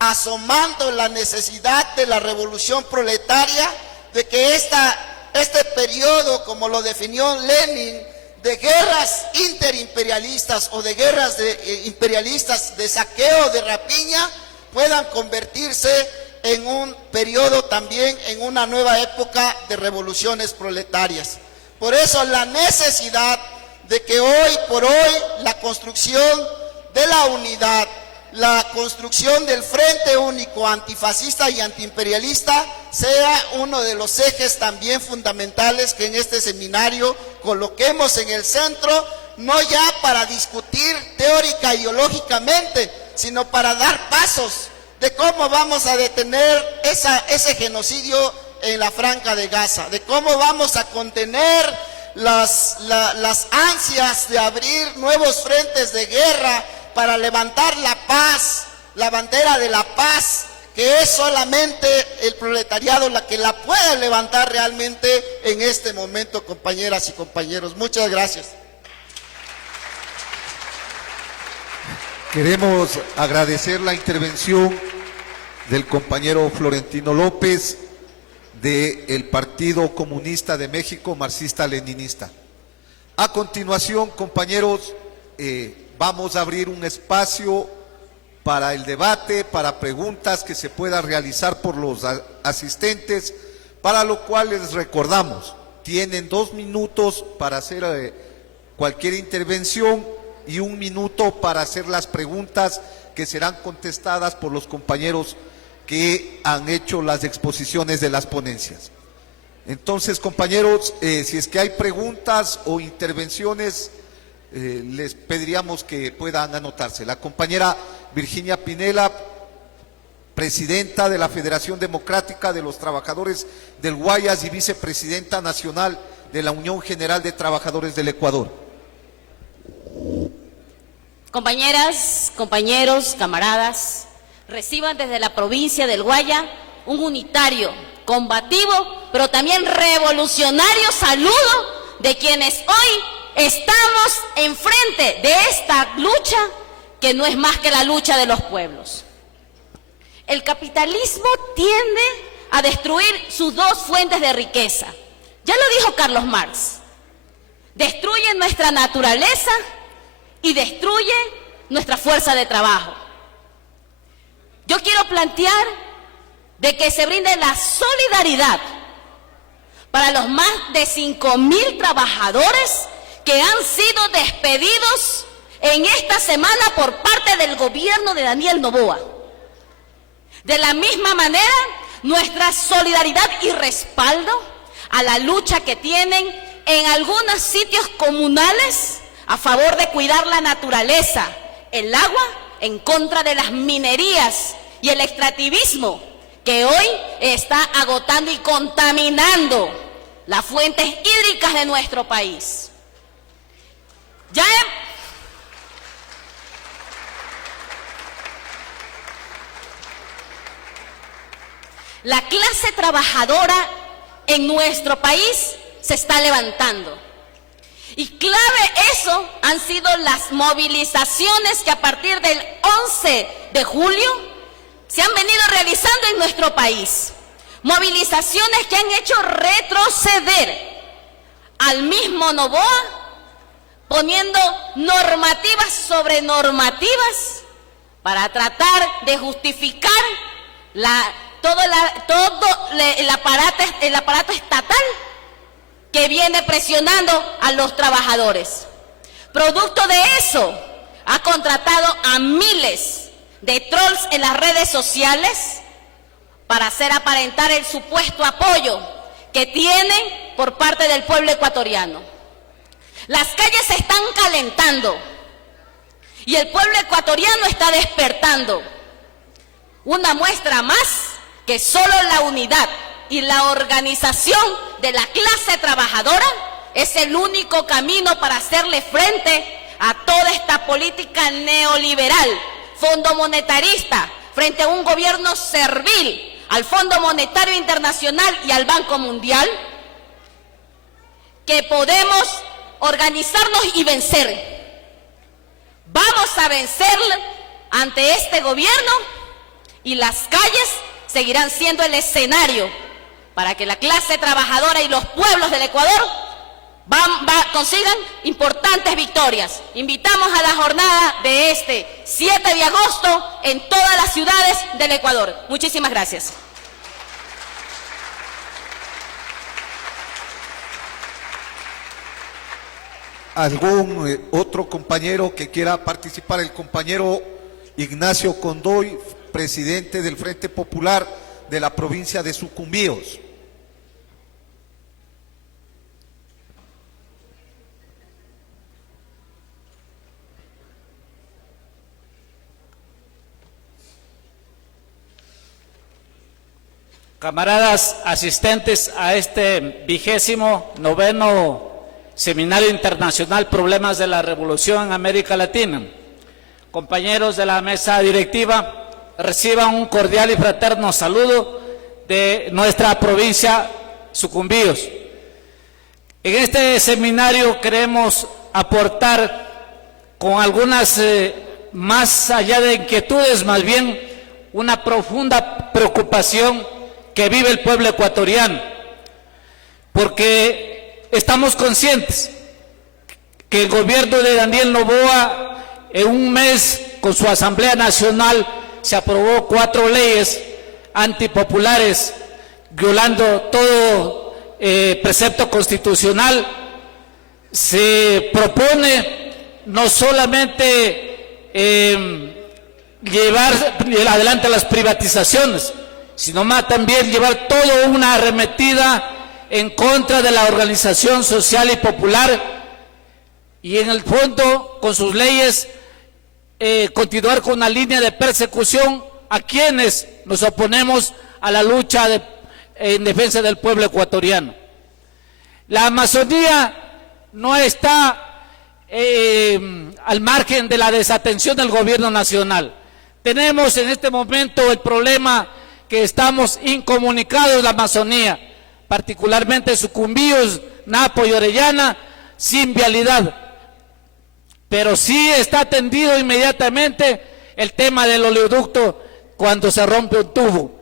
asomando la necesidad de la revolución proletaria, de que este periodo, como lo definió Lenin, de guerras interimperialistas o de guerras imperialistas de saqueo, de rapiña, puedan convertirse en un periodo también, en una nueva época de revoluciones proletarias. Por eso la necesidad de que hoy por hoy la construcción de la unidad, la construcción del Frente Único antifascista y antiimperialista sea uno de los ejes también fundamentales que en este seminario coloquemos en el centro, no ya para discutir teórica y ideológicamente, sino para dar pasos de cómo vamos a detener ese genocidio en la Franja de Gaza, de cómo vamos a contener las ansias de abrir nuevos frentes de guerra para levantar la paz, la bandera de la paz, que es solamente el proletariado la que la puede levantar realmente en este momento, compañeras y compañeros. Muchas gracias. Queremos agradecer la intervención del compañero Florentino López del Partido Comunista de México, marxista-leninista. A continuación, compañeros, vamos a abrir un espacio para el debate, para preguntas que se puedan realizar por los asistentes, para lo cual les recordamos, tienen 2 minutos para hacer cualquier intervención y 1 minuto para hacer las preguntas que serán contestadas por los compañeros que han hecho las exposiciones de las ponencias. Entonces, compañeros, si es que hay preguntas o intervenciones, les pediríamos que puedan anotarse. La compañera Virginia Pinela, presidenta de la Federación Democrática de los Trabajadores del Guayas y vicepresidenta nacional de la Unión General de Trabajadores del Ecuador. Compañeras, compañeros, camaradas, reciban desde la provincia del Guaya un unitario, combativo, pero también revolucionario saludo de quienes hoy estamos enfrente de esta lucha que no es más que la lucha de los pueblos. El capitalismo tiende a destruir sus dos fuentes de riqueza. Ya lo dijo Carlos Marx. Destruye nuestra naturaleza y destruye nuestra fuerza de trabajo. Yo quiero plantear de que se brinde la solidaridad para los más de 5.000 trabajadores que han sido despedidos en esta semana por parte del gobierno de Daniel Noboa. De la misma manera, nuestra solidaridad y respaldo a la lucha que tienen en algunos sitios comunales a favor de cuidar la naturaleza, el agua, en contra de las minerías y el extractivismo que hoy está agotando y contaminando las fuentes hídricas de nuestro país. La clase trabajadora en nuestro país se está levantando. Y clave eso han sido las movilizaciones que a partir del 11 de julio se han venido realizando en nuestro país. Movilizaciones que han hecho retroceder al mismo Noboa, poniendo normativas sobre normativas para tratar de justificar todo el aparato estatal que viene presionando a los trabajadores. Producto de eso, ha contratado a miles de trolls en las redes sociales para hacer aparentar el supuesto apoyo que tienen por parte del pueblo ecuatoriano. Las calles se están calentando y el pueblo ecuatoriano está despertando. Una muestra más que solo la unidad y la organización de la clase trabajadora es el único camino para hacerle frente a toda esta política neoliberal, fondo monetarista, frente a un gobierno servil al Fondo Monetario Internacional y al Banco Mundial, que podemos organizarnos y vencer. Vamos a vencer ante este gobierno y las calles seguirán siendo el escenario para que la clase trabajadora y los pueblos del Ecuador consigan importantes victorias. Invitamos a la jornada de este 7 de agosto en todas las ciudades del Ecuador. Muchísimas gracias. ¿Algún otro compañero que quiera participar? El compañero Ignacio Condoy, presidente del Frente Popular de la provincia de Sucumbíos. Camaradas asistentes a este 29º Seminario Internacional Problemas de la Revolución en América Latina, compañeros de la mesa directiva, reciban un cordial y fraterno saludo de nuestra provincia Sucumbíos. En este seminario queremos aportar con algunas, más allá de inquietudes, más bien una profunda preocupación que vive el pueblo ecuatoriano, porque estamos conscientes que el gobierno de Daniel Noboa en un mes con su Asamblea Nacional se aprobó 4 leyes antipopulares, violando todo precepto constitucional. Se propone no solamente llevar adelante las privatizaciones, sino más también llevar toda una arremetida en contra de la organización social y popular y en el fondo con sus leyes continuar con una línea de persecución a quienes nos oponemos a la lucha en defensa del pueblo ecuatoriano. La Amazonía no está al margen de la desatención del gobierno nacional. Tenemos en este momento el problema que estamos incomunicados en la Amazonía, particularmente Sucumbíos, Napo y Orellana, sin vialidad. Pero sí está atendido inmediatamente el tema del oleoducto cuando se rompe un tubo.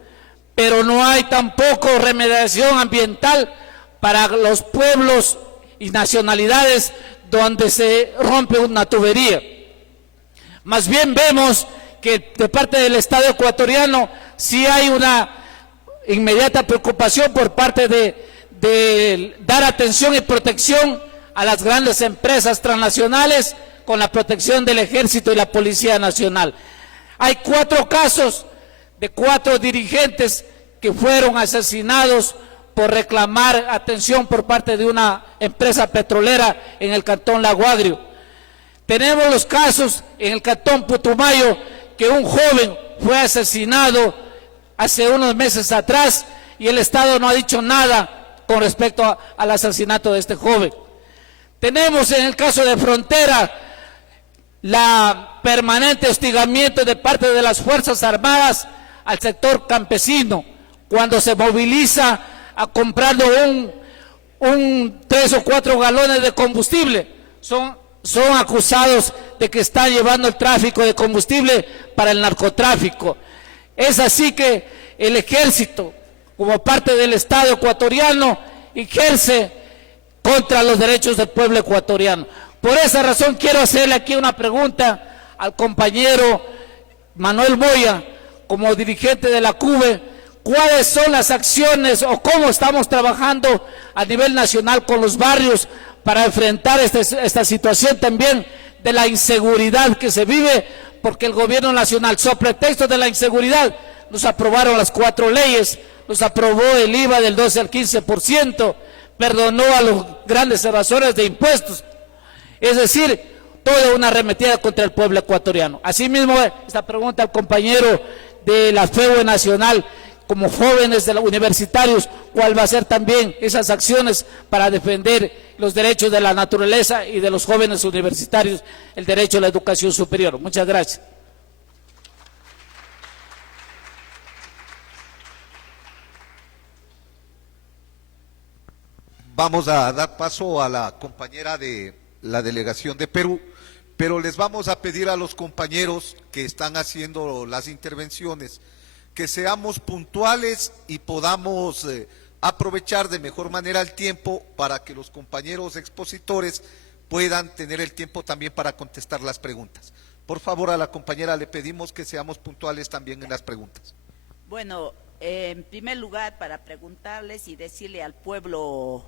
Pero no hay tampoco remediación ambiental para los pueblos y nacionalidades donde se rompe una tubería. Más bien vemos que de parte del Estado ecuatoriano sí hay una inmediata preocupación por parte de dar atención y protección a las grandes empresas transnacionales con la protección del Ejército y la Policía Nacional. Hay 4 casos de 4 dirigentes que fueron asesinados por reclamar atención por parte de una empresa petrolera en el cantón Lago Agrio. Tenemos los casos en el cantón Putumayo que un joven fue asesinado hace unos meses atrás y el Estado no ha dicho nada con respecto al asesinato de este joven. Tenemos en el caso de Frontera la permanente hostigamiento de parte de las Fuerzas Armadas al sector campesino cuando se moviliza a comprando 3 o 4 galones de combustible. Son acusados de que están llevando el tráfico de combustible para el narcotráfico. Es así que el Ejército, como parte del Estado ecuatoriano, ejerce contra los derechos del pueblo ecuatoriano. Por esa razón quiero hacerle aquí una pregunta al compañero Manuel Moya, como dirigente de la CUBE. ¿Cuáles son las acciones o cómo estamos trabajando a nivel nacional con los barrios para enfrentar esta situación también de la inseguridad que se vive? Porque el gobierno nacional, sobre pretexto de la inseguridad, nos aprobaron las 4 leyes, nos aprobó el IVA del 12 al 15%, perdonó a los grandes evasores de impuestos. Es decir, toda una arremetida contra el pueblo ecuatoriano. Asimismo, esta pregunta al compañero de la FEUE Nacional, como jóvenes de los universitarios, ¿cuál va a ser también esas acciones para defender los derechos de la naturaleza y de los jóvenes universitarios, el derecho a la educación superior? Muchas gracias. Vamos a dar paso a la compañera de la delegación de Perú, pero les vamos a pedir a los compañeros que están haciendo las intervenciones que seamos puntuales y podamos aprovechar de mejor manera el tiempo para que los compañeros expositores puedan tener el tiempo también para contestar las preguntas. Por favor, a la compañera le pedimos que seamos puntuales también en las preguntas. Bueno, en primer lugar, para preguntarles y decirle al pueblo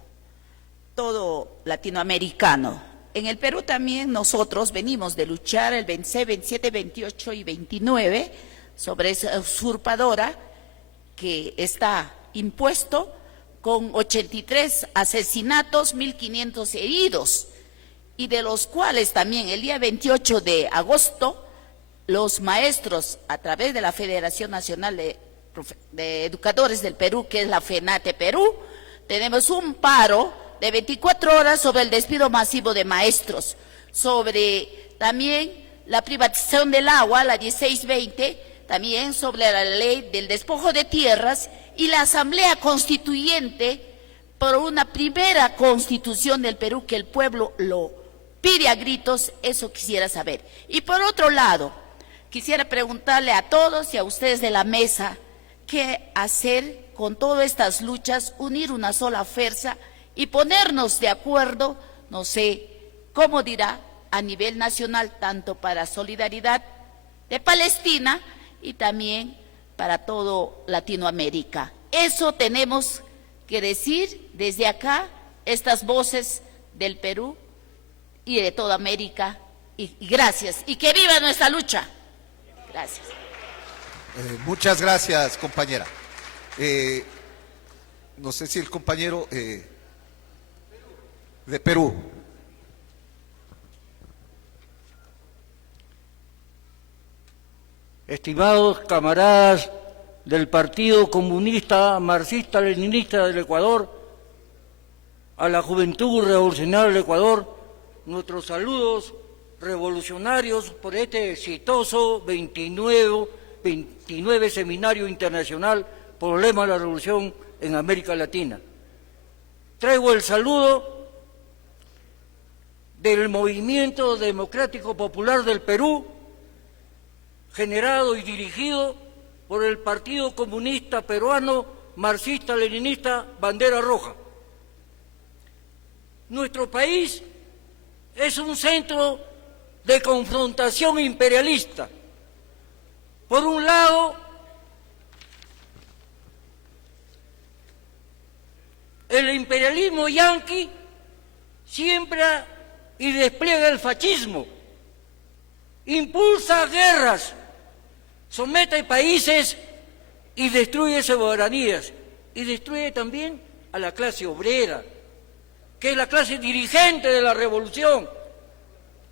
todo latinoamericano, en el Perú también nosotros venimos de luchar el 26, 27, 28 y 29 sobre esa usurpadora que está impuesto con 83 asesinatos, 1.500 heridos, y de los cuales también el día 28 de agosto los maestros a través de la Federación Nacional de Educadores del Perú, que es la FENATE Perú, tenemos un paro de 24 horas sobre el despido masivo de maestros, sobre también la privatización del agua, la 1620, también sobre la ley del despojo de tierras y la Asamblea Constituyente por una primera constitución del Perú que el pueblo lo pide a gritos. Eso quisiera saber. Y por otro lado, quisiera preguntarle a todos y a ustedes de la mesa, ¿qué hacer con todas estas luchas, unir una sola fuerza y ponernos de acuerdo, no sé, cómo dirá, a nivel nacional, tanto para solidaridad de Palestina y también para todo Latinoamérica? Eso tenemos que decir desde acá, estas voces del Perú y de toda América, y gracias, y que viva nuestra lucha. Gracias. Muchas gracias, compañera. no sé si el compañero de Perú. Estimados camaradas del Partido Comunista Marxista-Leninista del Ecuador, a la Juventud Revolucionaria del Ecuador, nuestros saludos revolucionarios por este exitoso 29 Seminario Internacional Problema de la Revolución en América Latina. Traigo el saludo del Movimiento Democrático Popular del Perú, generado y dirigido por el Partido Comunista Peruano Marxista-Leninista Bandera Roja. Nuestro país es un centro de confrontación imperialista. Por un lado, el imperialismo yanqui siembra y despliega el fascismo, impulsa guerras, somete países y destruye soberanías, y destruye también a la clase obrera, que es la clase dirigente de la revolución.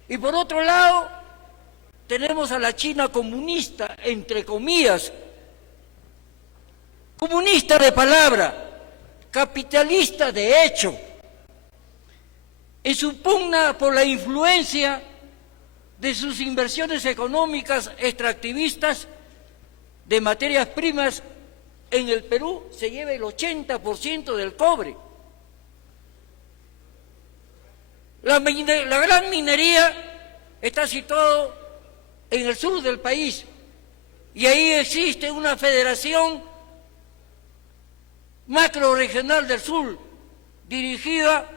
Y por otro lado, tenemos a la China comunista, entre comillas, comunista de palabra, capitalista de hecho, en su pugna por la influencia de sus inversiones económicas extractivistas de materias primas. En el Perú se lleva el 80% del cobre. La gran minería está situada en el sur del país y ahí existe una federación macro-regional del sur dirigida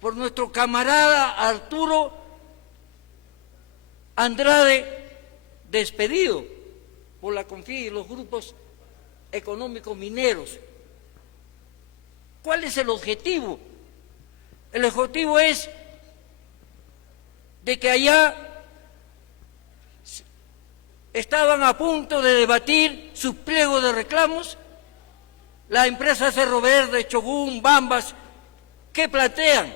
por nuestro camarada Arturo Andrade, despedido por la CONFI y los grupos económicos mineros. ¿Cuál es el objetivo? El objetivo es de que allá estaban a punto de debatir sus pliegos de reclamos, la empresa Cerro Verde, Chogún, Bambas, ¿qué plantean?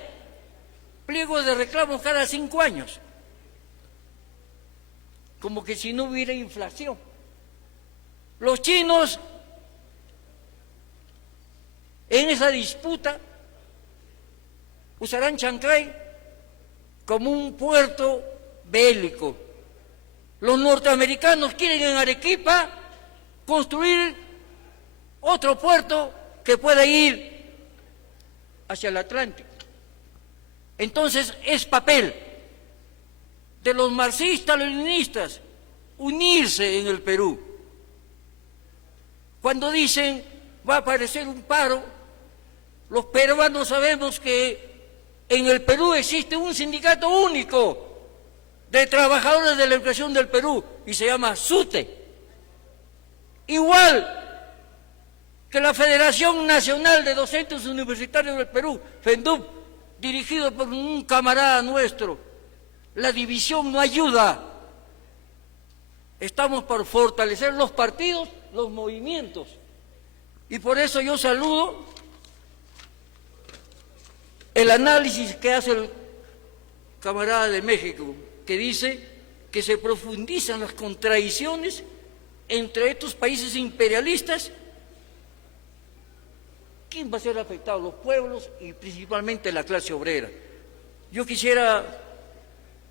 Pliegos de reclamos cada 5 años, como que si no hubiera inflación. Los chinos, en esa disputa, usarán Chancay como un puerto bélico. Los norteamericanos quieren en Arequipa construir otro puerto que pueda ir hacia el Atlántico. Entonces es papel de los marxistas-leninistas unirse en el Perú. Cuando dicen va a aparecer un paro, los peruanos sabemos que en el Perú existe un sindicato único de trabajadores de la educación del Perú y se llama SUTE. Igual que la Federación Nacional de Docentes Universitarios del Perú, FENDUP, dirigido por un camarada nuestro. La división no ayuda. Estamos por fortalecer los partidos, los movimientos. Y por eso yo saludo el análisis que hace el camarada de México, que dice que se profundizan las contradicciones entre estos países imperialistas. ¿Quién va a ser afectado? Los pueblos y principalmente la clase obrera. Yo quisiera,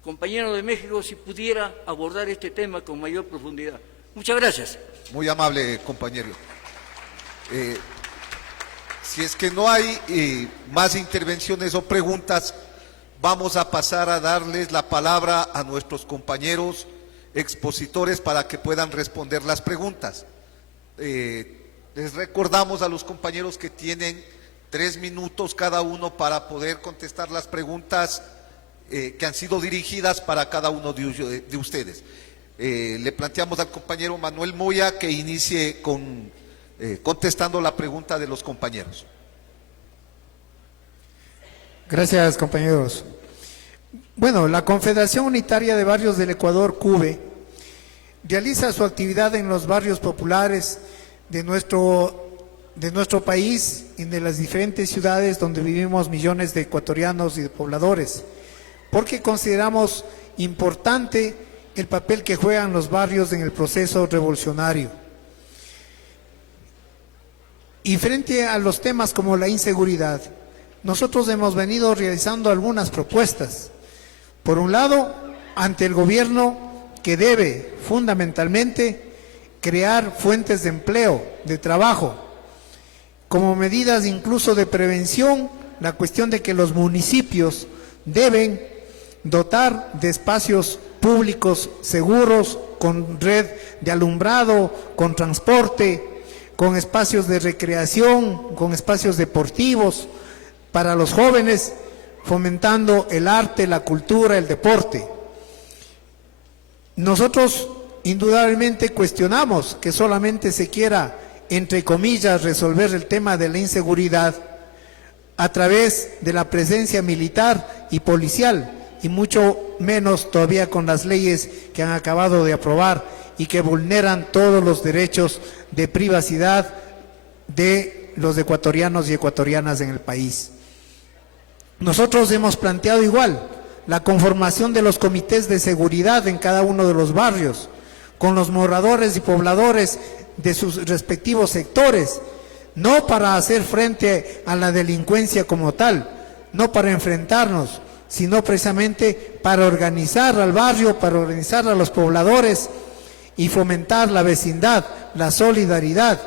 compañero de México, si pudiera abordar este tema con mayor profundidad. Muchas gracias. Muy amable, compañero. Si es que no hay más intervenciones o preguntas, vamos a pasar a darles la palabra a nuestros compañeros expositores para que puedan responder las preguntas. Les recordamos a los compañeros que tienen 3 minutos cada uno para poder contestar las preguntas que han sido dirigidas para cada uno de ustedes. Le planteamos al compañero Manuel Moya que inicie contestando la pregunta de los compañeros. Gracias, compañeros. Bueno, la Confederación Unitaria de Barrios del Ecuador, CUBE, realiza su actividad en los barrios populares de nuestro de nuestro país y de las diferentes ciudades donde vivimos millones de ecuatorianos y de pobladores, porque consideramos importante el papel que juegan los barrios en el proceso revolucionario. Y frente a los temas como la inseguridad, nosotros hemos venido realizando algunas propuestas. Por un lado, ante el gobierno, que debe fundamentalmente crear fuentes de empleo, de trabajo, como medidas incluso de prevención, la cuestión de que los municipios deben dotar de espacios públicos seguros, con red de alumbrado, con transporte, con espacios de recreación, con espacios deportivos para los jóvenes, fomentando el arte, la cultura, el deporte. Nosotros indudablemente cuestionamos que solamente se quiera, entre comillas, resolver el tema de la inseguridad a través de la presencia militar y policial, y mucho menos todavía con las leyes que han acabado de aprobar y que vulneran todos los derechos de privacidad de los ecuatorianos y ecuatorianas en el país. Nosotros hemos planteado igual la conformación de los comités de seguridad en cada uno de los barrios, con los moradores y pobladores de sus respectivos sectores, no para hacer frente a la delincuencia como tal, no para enfrentarnos, sino precisamente para organizar al barrio, para organizar a los pobladores y fomentar la vecindad, la solidaridad,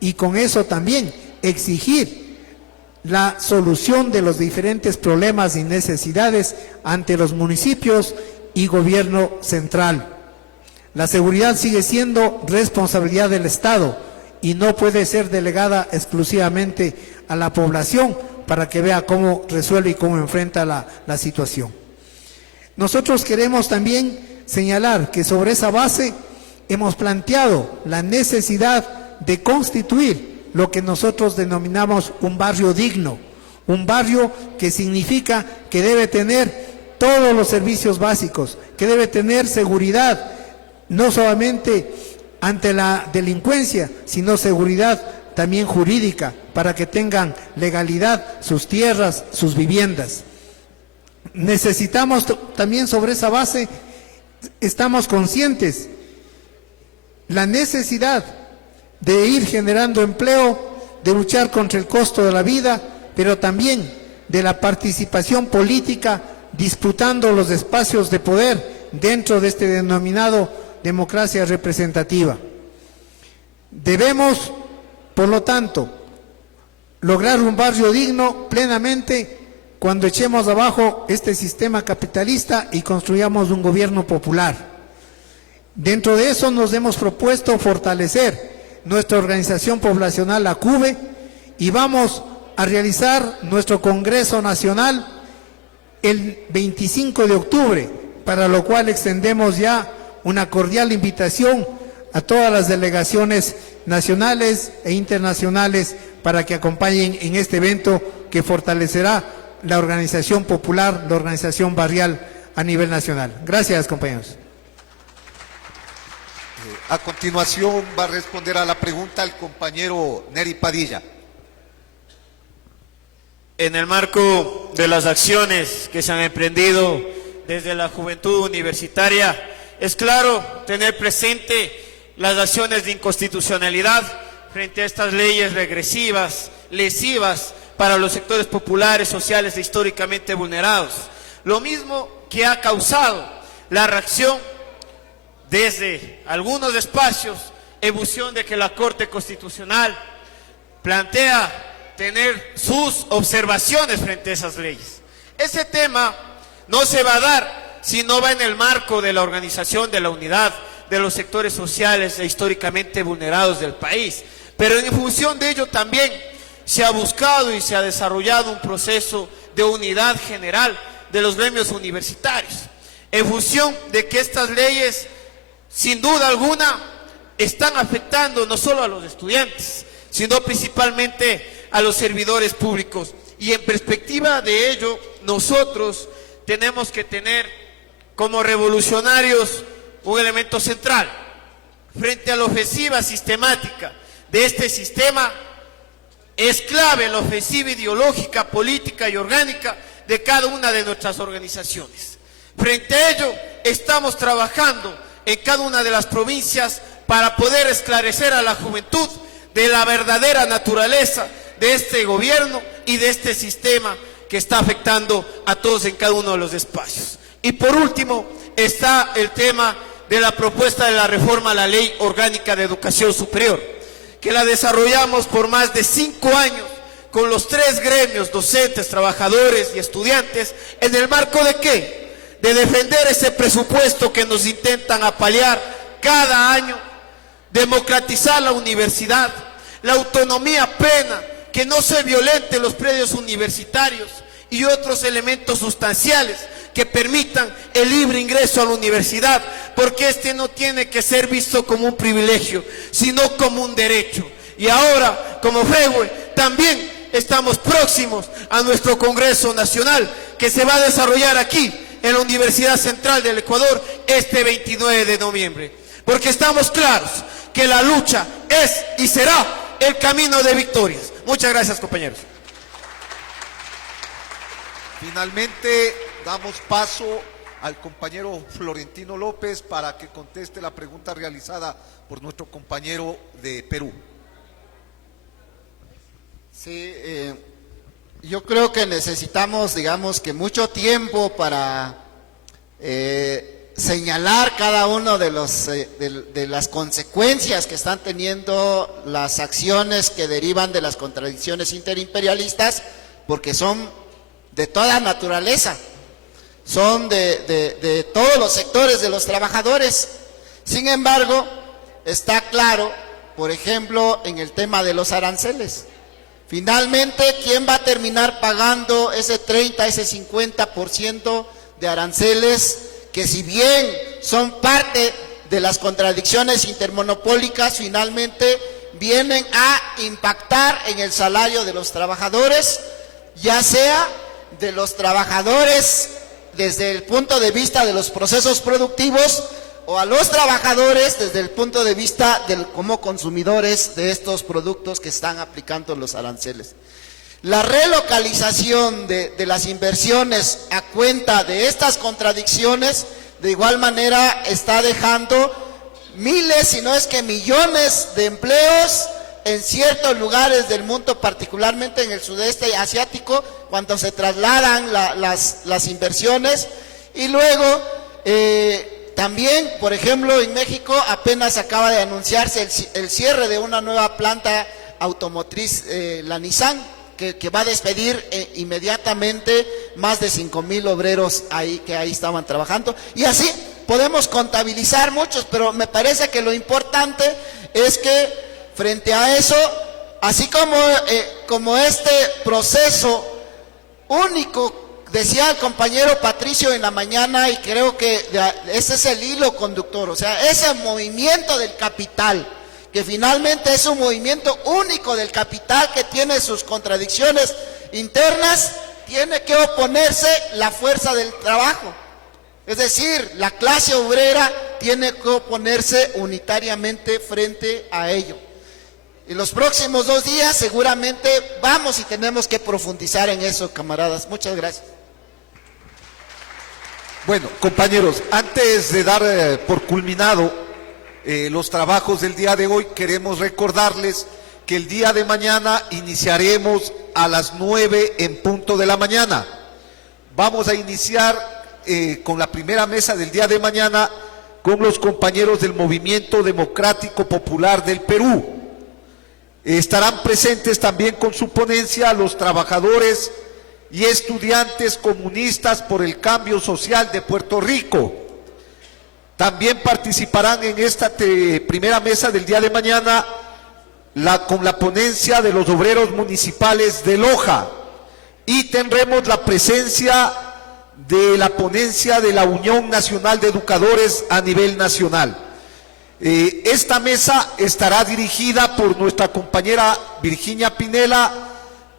y con eso también exigir la solución de los diferentes problemas y necesidades ante los municipios y gobierno central. La seguridad sigue siendo responsabilidad del Estado y no puede ser delegada exclusivamente a la población para que vea cómo resuelve y cómo enfrenta la situación. Nosotros queremos también señalar que sobre esa base hemos planteado la necesidad de constituir lo que nosotros denominamos un barrio digno, un barrio que significa que debe tener todos los servicios básicos, que debe tener seguridad, no solamente ante la delincuencia, sino seguridad también jurídica, para que tengan legalidad sus tierras, sus viviendas. Necesitamos también sobre esa base, estamos conscientes la necesidad de ir generando empleo, de luchar contra el costo de la vida, pero también de la participación política, disputando los espacios de poder dentro de este denominado democracia representativa. Debemos, por lo tanto, lograr un barrio digno plenamente cuando echemos abajo este sistema capitalista y construyamos un gobierno popular. Dentro de eso nos hemos propuesto fortalecer nuestra organización poblacional, la CUBE, y vamos a realizar nuestro Congreso Nacional el 25 de octubre, para lo cual extendemos ya una cordial invitación a todas las delegaciones nacionales e internacionales para que acompañen en este evento que fortalecerá la organización popular, la organización barrial a nivel nacional. Gracias, compañeros. A continuación va a responder a la pregunta el compañero Neri Padilla. En el marco de las acciones que se han emprendido desde la juventud universitaria, es claro tener presente las acciones de inconstitucionalidad frente a estas leyes regresivas, lesivas para los sectores populares, sociales e históricamente vulnerados. Lo mismo que ha causado la reacción desde algunos espacios, evolución de que la Corte Constitucional plantea tener sus observaciones frente a esas leyes. Ese tema no se va a dar si no va en el marco de la organización de la unidad de los sectores sociales e históricamente vulnerados del país. Pero en función de ello también se ha buscado y se ha desarrollado un proceso de unidad general de los gremios universitarios, en función de que estas leyes, sin duda alguna, están afectando no solo a los estudiantes, sino principalmente a los servidores públicos. Y en perspectiva de ello, nosotros tenemos que tener como revolucionarios un elemento central. Frente a la ofensiva sistemática de este sistema, Es clave la ofensiva ideológica, política y orgánica de cada una de nuestras organizaciones. Frente a ello, estamos trabajando en cada una de las provincias para poder esclarecer a la juventud de la verdadera naturaleza de este gobierno y de este sistema que está afectando a todos en cada uno de los espacios. Y por último, está el tema de la propuesta de la reforma a la Ley Orgánica de Educación Superior, que la desarrollamos por más de 5 años con los 3 gremios, docentes, trabajadores y estudiantes, ¿en el marco de qué? De defender ese presupuesto que nos intentan apalear cada año, democratizar la universidad, la autonomía plena, que no se violenten los predios universitarios y otros elementos sustanciales que permitan el libre ingreso a la universidad, porque este no tiene que ser visto como un privilegio, sino como un derecho. Y ahora, como FEWE, también estamos próximos a nuestro Congreso Nacional, que se va a desarrollar aquí, en la Universidad Central del Ecuador, este 29 de noviembre. Porque estamos claros que la lucha es y será el camino de victorias. Muchas gracias, compañeros. Finalmente, damos paso al compañero Florentino López para que conteste la pregunta realizada por nuestro compañero de Perú. Sí, yo creo que necesitamos, digamos, que mucho tiempo para señalar cada uno de las consecuencias que están teniendo las acciones que derivan de las contradicciones interimperialistas, porque son de toda naturaleza, son de todos los sectores de los trabajadores. Sin embargo, está claro, por ejemplo, en el tema de los aranceles. Finalmente, ¿quién va a terminar pagando ese 30, ese 50% de aranceles que, si bien son parte de las contradicciones intermonopólicas, finalmente vienen a impactar en el salario de los trabajadores, ya sea de los trabajadores desde el punto de vista de los procesos productivos, o a los trabajadores desde el punto de vista como consumidores de estos productos que están aplicando los aranceles? La relocalización de las inversiones a cuenta de estas contradicciones, de igual manera, está dejando miles, si no es que millones de empleos en ciertos lugares del mundo, particularmente en el sudeste asiático, cuando se trasladan las inversiones. Y luego, también, por ejemplo, en México apenas acaba de anunciarse el cierre de una nueva planta automotriz, la Nissan, que va a despedir inmediatamente más de 5,000 obreros que ahí estaban trabajando. Y así podemos contabilizar muchos, pero me parece que lo importante es que frente a eso, así como este proceso único, decía el compañero Patricio en la mañana, y creo que ese es el hilo conductor, o sea, ese movimiento del capital, que finalmente es un movimiento único del capital que tiene sus contradicciones internas, tiene que oponerse la fuerza del trabajo. Es decir, la clase obrera tiene que oponerse unitariamente frente a ello. En los próximos 2 días seguramente vamos y tenemos que profundizar en eso, camaradas. Muchas gracias. Bueno, compañeros, antes de dar por culminado los trabajos del día de hoy, queremos recordarles que el día de mañana iniciaremos a las 9 en punto de la mañana. Vamos a iniciar con la primera mesa del día de mañana con los compañeros del Movimiento Democrático Popular del Perú. Estarán presentes también con su ponencia los trabajadores y estudiantes comunistas por el cambio social de Puerto Rico. También participarán en esta primera mesa del día de mañana con la ponencia de los obreros municipales de Loja, y tendremos la presencia de la ponencia de la Unión Nacional de Educadores a nivel nacional. Esta mesa estará dirigida por nuestra compañera Virginia Pinela,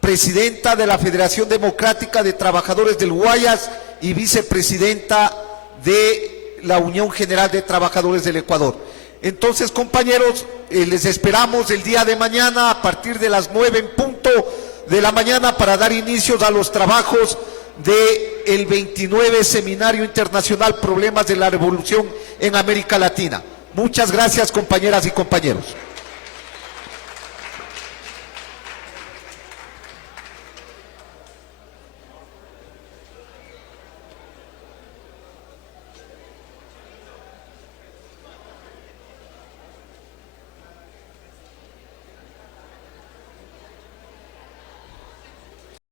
presidenta de la Federación Democrática de Trabajadores del Guayas y vicepresidenta de la Unión General de Trabajadores del Ecuador. Entonces, compañeros, les esperamos el día de mañana a partir de las 9 en punto de la mañana para dar inicios a los trabajos del 29 Seminario Internacional Problemas de la Revolución en América Latina. Muchas gracias, compañeras y compañeros.